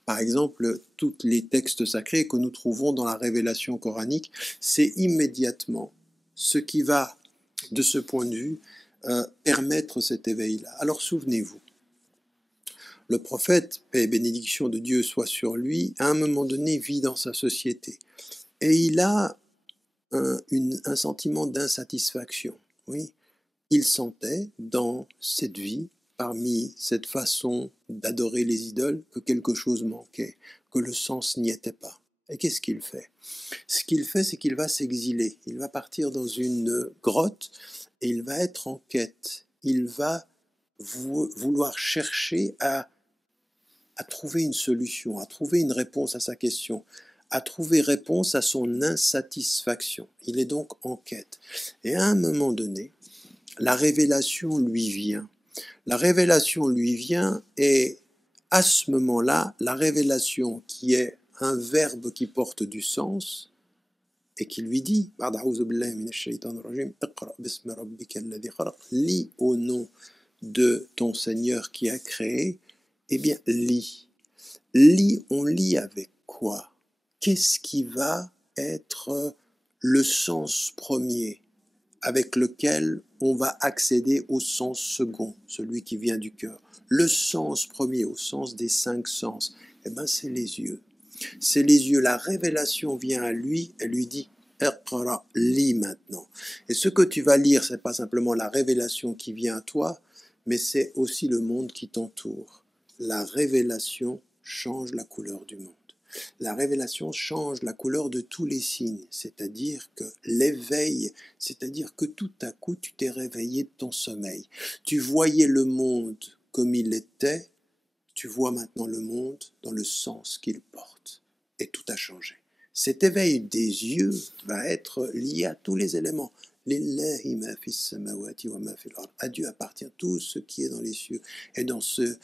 par exemple, tous les textes sacrés que nous trouvons dans la révélation coranique, c'est immédiatement ce qui va, de ce point de vue, permettre cet éveil-là. Alors souvenez-vous, le prophète, paix et bénédiction de Dieu soit sur lui, à un moment donné vit dans sa société. Et il a un sentiment d'insatisfaction. Oui, il sentait dans cette vie, parmi cette façon d'adorer les idoles, que quelque chose manquait, que le sens n'y était pas. Et qu'est-ce qu'il fait? Ce qu'il fait, c'est qu'il va s'exiler. Il va partir dans une grotte et il va être en quête. Il va vouloir chercher à trouver une solution, à trouver une réponse à sa question, à trouver réponse à son insatisfaction. Il est donc en quête. Et à un moment donné, la révélation lui vient. La révélation lui vient et à ce moment-là, la révélation qui est un verbe qui porte du sens et qui lui dit « Lis au nom de ton Seigneur qui a créé », eh bien, lis. Lis, on lit avec quoi? Qu'est-ce qui va être le sens premier avec lequel on va accéder au sens second, celui qui vient du cœur? Le sens premier, au sens des 5 sens, eh bien, c'est les yeux. C'est les yeux. La révélation vient à lui, elle lui dit Iqra, lis maintenant. Et ce que tu vas lire, c'est pas simplement la révélation qui vient à toi, mais c'est aussi le monde qui t'entoure. La révélation change la couleur du monde. La révélation change la couleur de tous les signes, c'est-à-dire que l'éveil, c'est-à-dire que tout à coup tu t'es réveillé de ton sommeil. Tu voyais le monde comme il était, tu vois maintenant le monde dans le sens qu'il porte. Et tout a changé. Cet éveil des yeux va être lié à tous les éléments. Lillahi ma fis samawati wa ma fil ard. À Dieu appartient tout ce qui est dans les cieux et dans ce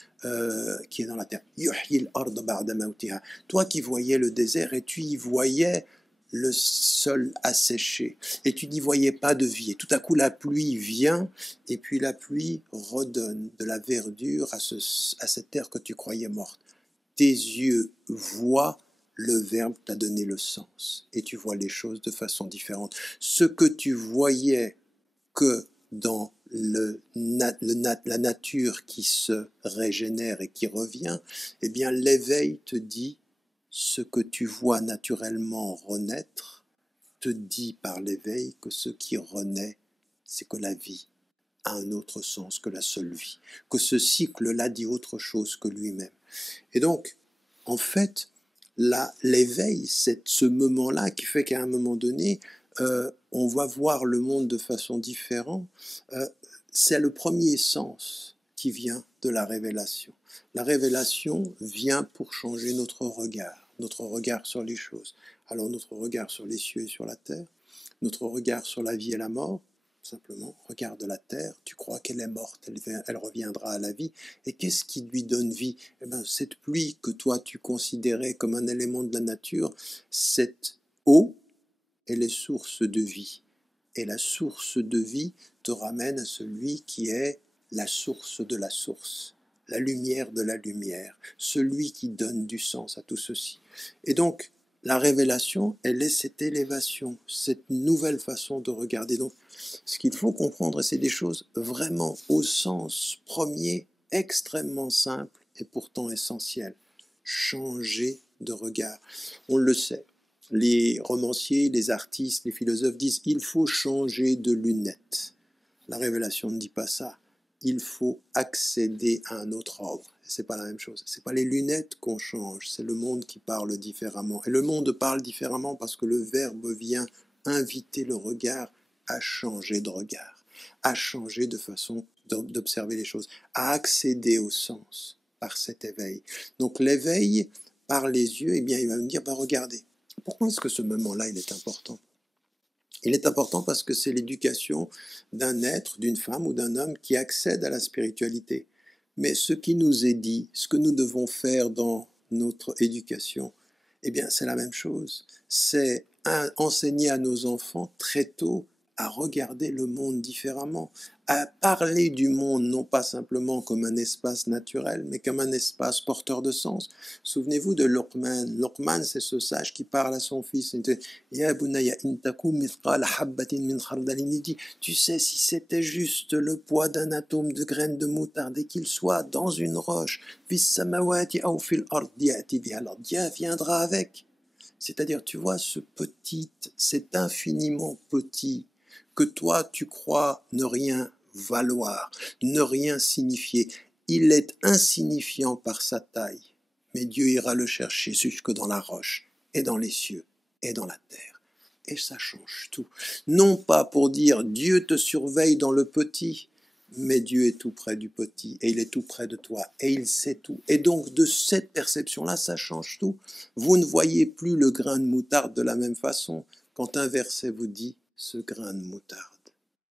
qui est dans la terre. Yuhyil ard ba'da mawtiha. Toi qui voyais le désert et tu y voyais le sol asséché et tu n'y voyais pas de vie. Et tout à coup la pluie vient et puis la pluie redonne de la verdure à cette terre que tu croyais morte. Tes yeux voient, le Verbe t'a donné le sens et tu vois les choses de façon différente. Ce que tu voyais que dans la nature qui se régénère et qui revient, eh bien l'éveil te dit ce que tu vois naturellement renaître, te dit par l'éveil que ce qui renaît, c'est que la vie a un autre sens que la seule vie, que ce cycle-là dit autre chose que lui-même. Et donc, en fait, l'éveil, c'est ce moment-là qui fait qu'à un moment donné, on va voir le monde de façon différente. C'est le premier sens qui vient de la révélation. La révélation vient pour changer notre regard sur les choses. Alors notre regard sur les cieux et sur la terre, notre regard sur la vie et la mort, simplement, regarde la terre, tu crois qu'elle est morte, elle reviendra à la vie, et qu'est-ce qui lui donne vie? Eh bien, cette pluie que toi tu considérais comme un élément de la nature, cette eau, elle est source de vie, et la source de vie te ramène à celui qui est la source de la source, la lumière de la lumière, celui qui donne du sens à tout ceci. Et donc, la révélation, elle est cette élévation, cette nouvelle façon de regarder. Donc, ce qu'il faut comprendre, c'est des choses vraiment au sens premier, extrêmement simples et pourtant essentielles. Changer de regard. On le sait. Les romanciers, les artistes, les philosophes disent « il faut changer de lunettes ». La révélation ne dit pas ça. Il faut accéder à un autre ordre. C'est pas la même chose. C'est pas les lunettes qu'on change, c'est le monde qui parle différemment. Et le monde parle différemment parce que le Verbe vient inviter le regard à changer de regard, à changer de façon d'observer les choses, à accéder au sens par cet éveil. Donc l'éveil, par les yeux, eh bien, il va me dire, regardez, pourquoi est-ce que ce moment-là, il est important ? Il est important parce que c'est l'éducation d'un être, d'une femme ou d'un homme qui accède à la spiritualité. Mais ce qui nous est dit, ce que nous devons faire dans notre éducation, eh bien c'est la même chose. C'est enseigner à nos enfants très tôt à regarder le monde différemment, à parler du monde non pas simplement comme un espace naturel, mais comme un espace porteur de sens. Souvenez-vous de Luqman. Luqman, c'est ce sage qui parle à son fils. Ya bunayya in taku mithqala habbatin min khardalin. Il dit, tu sais, si c'était juste le poids d'un atome de graine de moutarde et qu'il soit dans une roche, fis samawati aw fil ard ya'ti biha al-ard, Dieu viendra avec. C'est-à-dire, tu vois, c'est infiniment petit que toi, tu crois ne rien valoir, ne rien signifier. Il est insignifiant par sa taille, mais Dieu ira le chercher jusque dans la roche, et dans les cieux, et dans la terre. Et ça change tout. Non pas pour dire Dieu te surveille dans le petit, mais Dieu est tout près du petit, et il est tout près de toi, et il sait tout. Et donc de cette perception-là, ça change tout. Vous ne voyez plus le grain de moutarde de la même façon quand un verset vous dit ce grain de moutarde,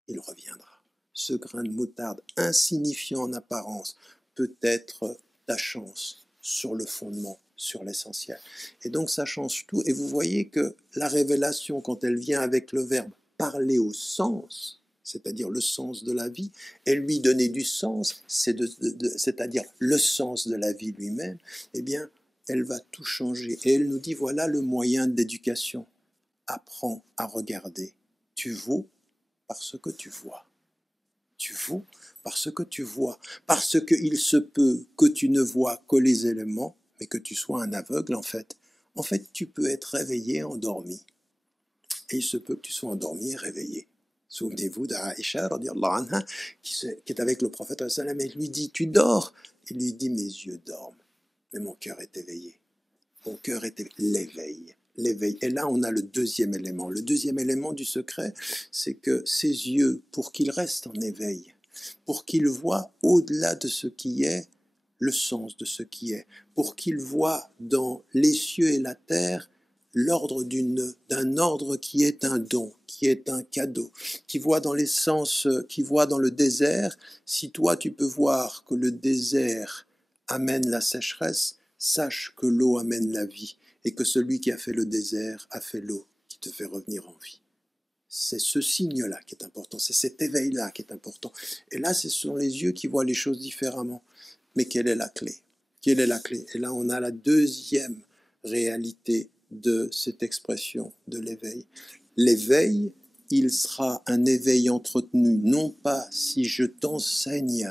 il reviendra. Ce grain de moutarde, insignifiant en apparence, peut être ta chance sur le fondement, sur l'essentiel. Et donc ça change tout. Et vous voyez que la révélation, quand elle vient avec le verbe parler au sens, c'est-à-dire le sens de la vie, et lui donner du sens, c'est-à-dire le sens de la vie lui-même, eh bien, elle va tout changer. Et elle nous dit, voilà le moyen d'éducation. Apprends à regarder. Tu vaux parce que tu vois. Tu vaux parce que tu vois. Parce qu'il se peut que tu ne vois que les éléments, mais que tu sois un aveugle en fait. En fait, tu peux être réveillé, endormi. Et il se peut que tu sois endormi et réveillé. Souvenez-vous d'Aïcha, radiallahu anha, qui est avec le prophète, et lui dit, tu dors? Il lui dit, mes yeux dorment, mais mon cœur est éveillé. Mon cœur était l'éveil. L'éveil. Et là, on a le deuxième élément. Le deuxième élément du secret, c'est que ses yeux, pour qu'ils restent en éveil, pour qu'ils voient au-delà de ce qui est, le sens de ce qui est, pour qu'ils voient dans les cieux et la terre l'ordre d'un ordre qui est un don, qui est un cadeau, qui voit dans les sens, qui voit dans le désert. Si toi tu peux voir que le désert amène la sécheresse, sache que l'eau amène la vie et que celui qui a fait le désert a fait l'eau qui te fait revenir en vie. C'est ce signe-là qui est important, c'est cet éveil-là qui est important. Et là, ce sont les yeux qui voient les choses différemment. Mais quelle est la clé? Quelle est la clé? Et là, on a la deuxième réalité de cette expression de l'éveil. L'éveil, il sera un éveil entretenu, non pas si je t'enseigne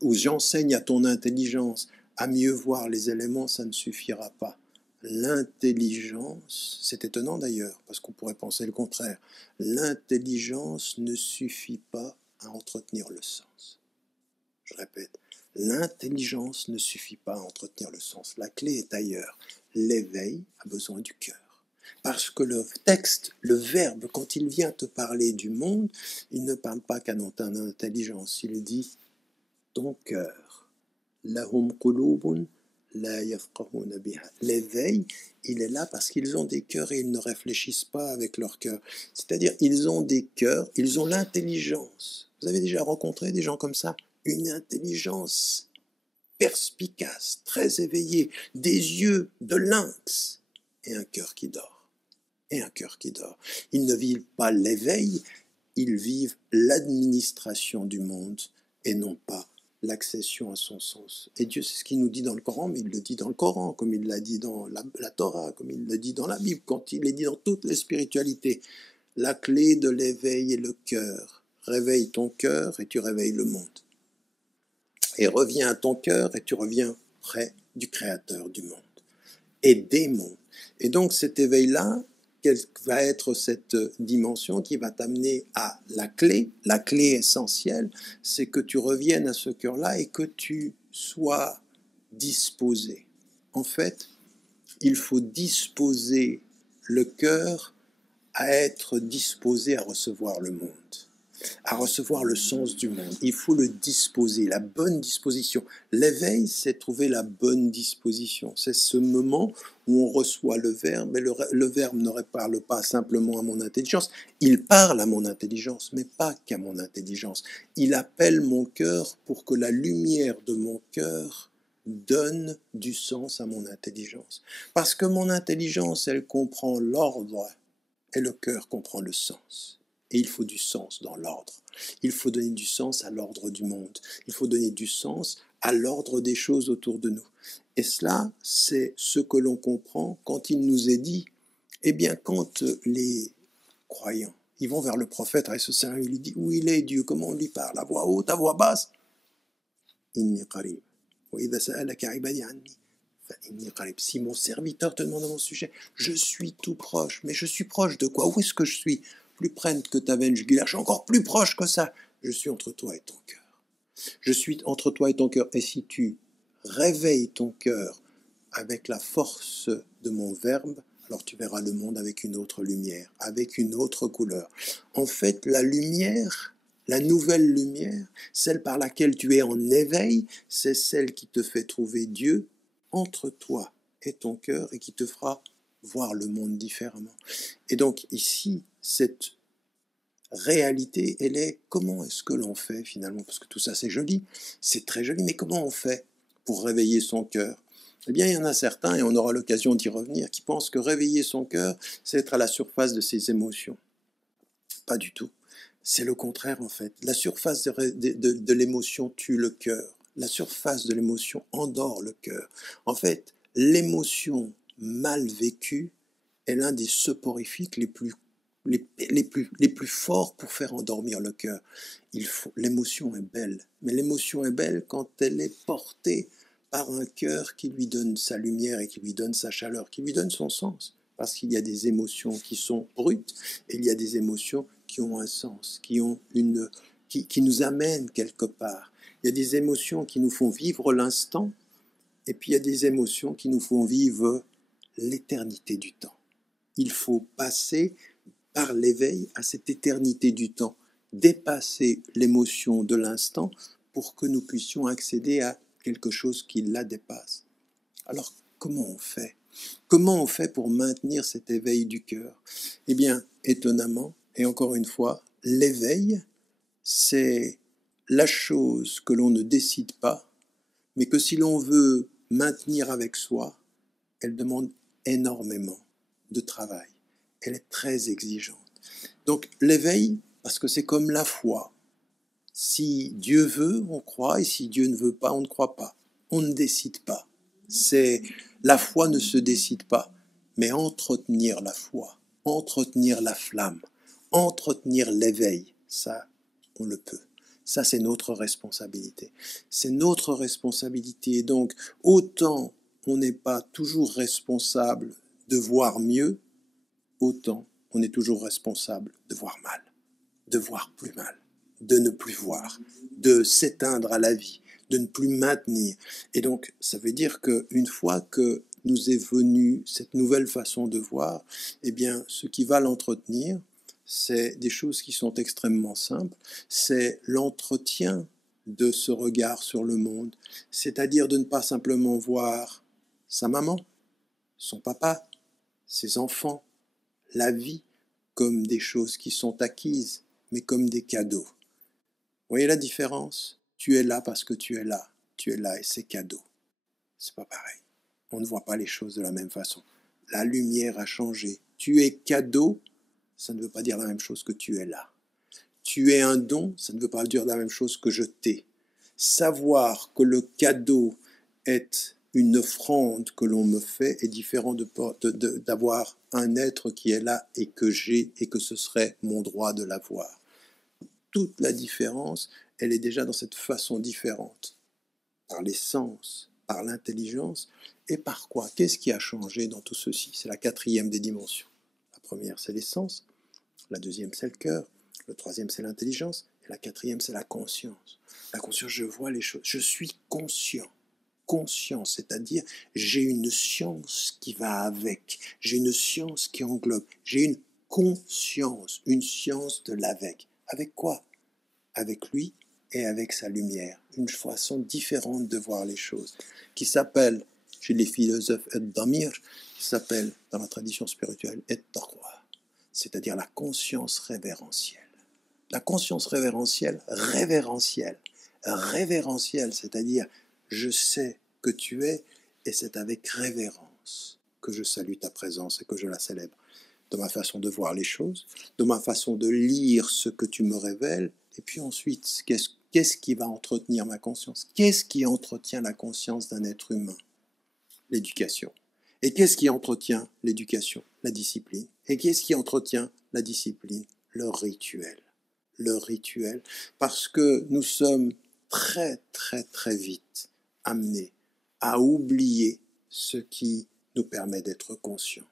ou j'enseigne à ton intelligence à mieux voir les éléments, ça ne suffira pas. L'intelligence, c'est étonnant d'ailleurs, parce qu'on pourrait penser le contraire, l'intelligence ne suffit pas à entretenir le sens. Je répète, l'intelligence ne suffit pas à entretenir le sens. La clé est ailleurs. L'éveil a besoin du cœur. Parce que le texte, le verbe, quand il vient te parler du monde, il ne parle pas qu'à ton intelligence. Il dit ton cœur. Lahum qulubun la yafqahuna biha. L'éveil, il est là parce qu'ils ont des cœurs et ils ne réfléchissent pas avec leur cœur. C'est-à-dire, ils ont des cœurs, ils ont l'intelligence. Vous avez déjà rencontré des gens comme ça? Une intelligence perspicace, très éveillée, des yeux de lynx et un cœur qui dort. Et un cœur qui dort. Ils ne vivent pas l'éveil, ils vivent l'administration du monde et non pas l'accession à son sens. Et Dieu, c'est ce qu'il nous dit dans le Coran, mais il le dit dans le Coran, comme il l'a dit dans la Torah, comme il le dit dans la Bible, quand il est dit dans toutes les spiritualités. La clé de l'éveil est le cœur. Réveille ton cœur et tu réveilles le monde. Et reviens à ton cœur et tu reviens près du Créateur du monde et des mondes. Et donc cet éveil-là, quelle va être cette dimension qui va t'amener à la clé essentielle, c'est que tu reviennes à ce cœur-là et que tu sois disposé. En fait, il faut disposer le cœur à être disposé à recevoir le monde, à recevoir le sens du monde. Il faut le disposer, la bonne disposition. L'éveil, c'est trouver la bonne disposition. C'est ce moment où on reçoit le verbe, et le verbe ne parle pas simplement à mon intelligence, il parle à mon intelligence, mais pas qu'à mon intelligence. Il appelle mon cœur pour que la lumière de mon cœur donne du sens à mon intelligence. Parce que mon intelligence, elle comprend l'ordre, et le cœur comprend le sens. Et il faut du sens dans l'ordre. Il faut donner du sens à l'ordre du monde. Il faut donner du sens à l'ordre des choses autour de nous. Et cela, c'est ce que l'on comprend quand il nous est dit, eh bien, quand les croyants, ils vont vers le prophète, il lui dit, où il est Dieu, comment on lui parle, à voix haute, à voix basse. Inni qarib. Wa idha sa'alaka ibadi anni. Si mon serviteur te demande à mon sujet, je suis tout proche. Mais je suis proche de quoi? Où est-ce que je suis? Plus près que ta veine jugulaire, je suis encore plus proche que ça. Je suis entre toi et ton cœur. Je suis entre toi et ton cœur. Et si tu réveilles ton cœur avec la force de mon verbe, alors tu verras le monde avec une autre lumière, avec une autre couleur. En fait, la lumière, la nouvelle lumière, celle par laquelle tu es en éveil, c'est celle qui te fait trouver Dieu entre toi et ton cœur et qui te fera voir le monde différemment. Et donc ici, cette réalité, elle est comment est-ce que l'on fait finalement? Parce que tout ça c'est joli, c'est très joli, mais comment on fait pour réveiller son cœur? Eh bien, il y en a certains, et on aura l'occasion d'y revenir, qui pensent que réveiller son cœur, c'est être à la surface de ses émotions. Pas du tout. C'est le contraire en fait. La surface de l'émotion tue le cœur. La surface de l'émotion endort le cœur. En fait, l'émotion mal vécue est l'un des soporifiques les plus forts pour faire endormir le cœur. L'émotion est belle, mais l'émotion est belle quand elle est portée par un cœur qui lui donne sa lumière et qui lui donne sa chaleur, qui lui donne son sens. Parce qu'il y a des émotions qui sont brutes et il y a des émotions qui ont un sens, qui nous amènent quelque part. Il y a des émotions qui nous font vivre l'instant Et puis il y a des émotions qui nous font vivre l'éternité du temps. Il faut passer par l'éveil à cette éternité du temps, dépasser l'émotion de l'instant pour que nous puissions accéder à quelque chose qui la dépasse. Alors, comment on fait? Comment on fait pour maintenir cet éveil du cœur? Eh bien, étonnamment, et encore une fois, l'éveil, c'est la chose que l'on ne décide pas, mais que si l'on veut maintenir avec soi, elle demande énormément de travail. Elle est très exigeante. Donc l'éveil, parce que c'est comme la foi. Si Dieu veut, on croit, et si Dieu ne veut pas, on ne croit pas. On ne décide pas. La foi ne se décide pas, mais entretenir la foi, entretenir la flamme, entretenir l'éveil, ça, on le peut. Ça, c'est notre responsabilité. C'est notre responsabilité. Et donc, autant on n'est pas toujours responsable de voir mieux, autant on est toujours responsable de voir mal, de voir plus mal, de ne plus voir, de s'éteindre à la vie, de ne plus maintenir. Et donc, ça veut dire qu'une fois que nous est venue cette nouvelle façon de voir, eh bien, ce qui va l'entretenir, c'est des choses qui sont extrêmement simples, c'est l'entretien de ce regard sur le monde, c'est-à-dire de ne pas simplement voir sa maman, son papa, ses enfants, la vie comme des choses qui sont acquises, mais comme des cadeaux. Vous voyez la différence? Tu es là parce que tu es là et c'est cadeau. C'est pas pareil. On ne voit pas les choses de la même façon. La lumière a changé. Tu es cadeau, ça ne veut pas dire la même chose que tu es là. Tu es un don, ça ne veut pas dire la même chose que je t'ai. Savoir que le cadeau est une offrande que l'on me fait est différent d'avoir un être qui est là et que j'ai et que ce serait mon droit de l'avoir. Toute la différence, elle est déjà dans cette façon différente, par les sens, par l'intelligence, et par quoi? Qu'est-ce qui a changé dans tout ceci? C'est la quatrième des dimensions. La première, c'est les sens, la deuxième, c'est le cœur, le troisième, c'est l'intelligence, et la quatrième, c'est la conscience. La conscience, je vois les choses, je suis conscient. Conscience, c'est-à-dire j'ai une science qui va avec, j'ai une science qui englobe, j'ai une conscience, une science de l'avec. Avec quoi? Avec lui et avec sa lumière. Une façon différente de voir les choses, qui s'appelle, chez les philosophes, Damir, qui s'appelle, dans la tradition spirituelle, et-taqwa, c'est-à-dire la conscience révérentielle. La conscience révérentielle, révérentielle, c'est-à-dire je sais que tu es, et c'est avec révérence que je salue ta présence et que je la célèbre. De ma façon de voir les choses, de ma façon de lire ce que tu me révèles, et puis ensuite, qu'est-ce qui va entretenir ma conscience? Qu'est-ce qui entretient la conscience d'un être humain? L'éducation. Et qu'est-ce qui entretient l'éducation? La discipline. Et qu'est-ce qui entretient la discipline? Le rituel. Le rituel, parce que nous sommes très vite amenés à oublier ce qui nous permet d'être conscients.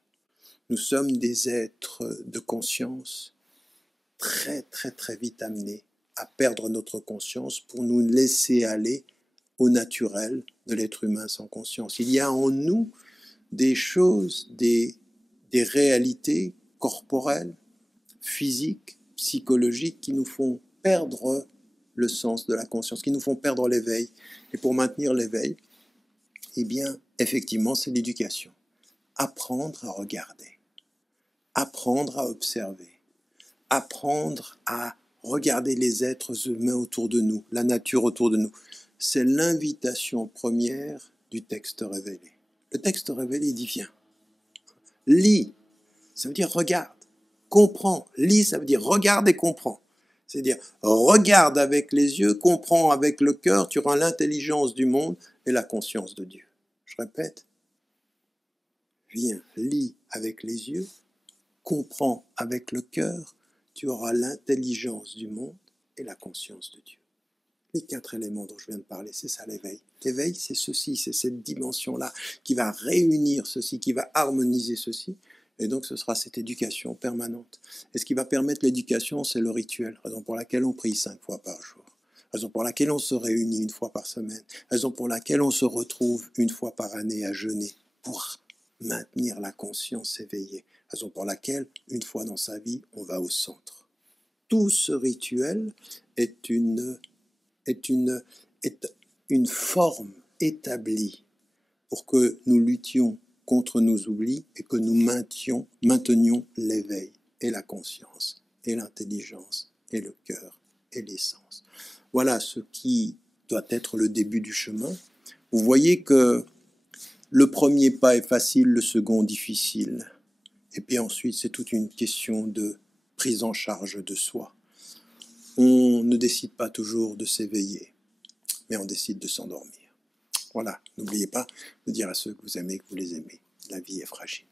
Nous sommes des êtres de conscience très vite amenés à perdre notre conscience pour nous laisser aller au naturel de l'être humain sans conscience. Il y a en nous des choses, des réalités corporelles, physiques, psychologiques qui nous font perdre le sens de la conscience, qui nous font perdre l'éveil. Et pour maintenir l'éveil, eh bien, effectivement, c'est l'éducation. Apprendre à regarder, apprendre à observer, apprendre à regarder les êtres humains autour de nous, la nature autour de nous. C'est l'invitation première du texte révélé. Le texte révélé dit viens, lis, ça veut dire regarde, comprends, lis, ça veut dire regarde et comprends. C'est-à-dire regarde avec les yeux, comprends avec le cœur, tu auras l'intelligence du monde et la conscience de Dieu. Je répète, viens, lis avec les yeux, comprends avec le cœur, tu auras l'intelligence du monde et la conscience de Dieu. Les 4 éléments dont je viens de parler, c'est ça l'éveil. L'éveil, c'est ceci, c'est cette dimension-là qui va réunir ceci, qui va harmoniser ceci. Et donc, ce sera cette éducation permanente. Et ce qui va permettre l'éducation, c'est le rituel, raison pour laquelle on prie 5 fois par jour. raison pour laquelle on se réunit une fois par semaine, raison pour laquelle on se retrouve une fois par année à jeûner, pour maintenir la conscience éveillée, raison pour laquelle, une fois dans sa vie, on va au centre. Tout ce rituel est une forme établie pour que nous luttions contre nos oublis et que nous maintenions l'éveil et la conscience et l'intelligence et le cœur et l'essence. Voilà ce qui doit être le début du chemin. Vous voyez que le premier pas est facile, le second difficile. Et puis ensuite, c'est toute une question de prise en charge de soi. On ne décide pas toujours de s'éveiller, mais on décide de s'endormir. Voilà, n'oubliez pas de dire à ceux que vous aimez que vous les aimez. La vie est fragile.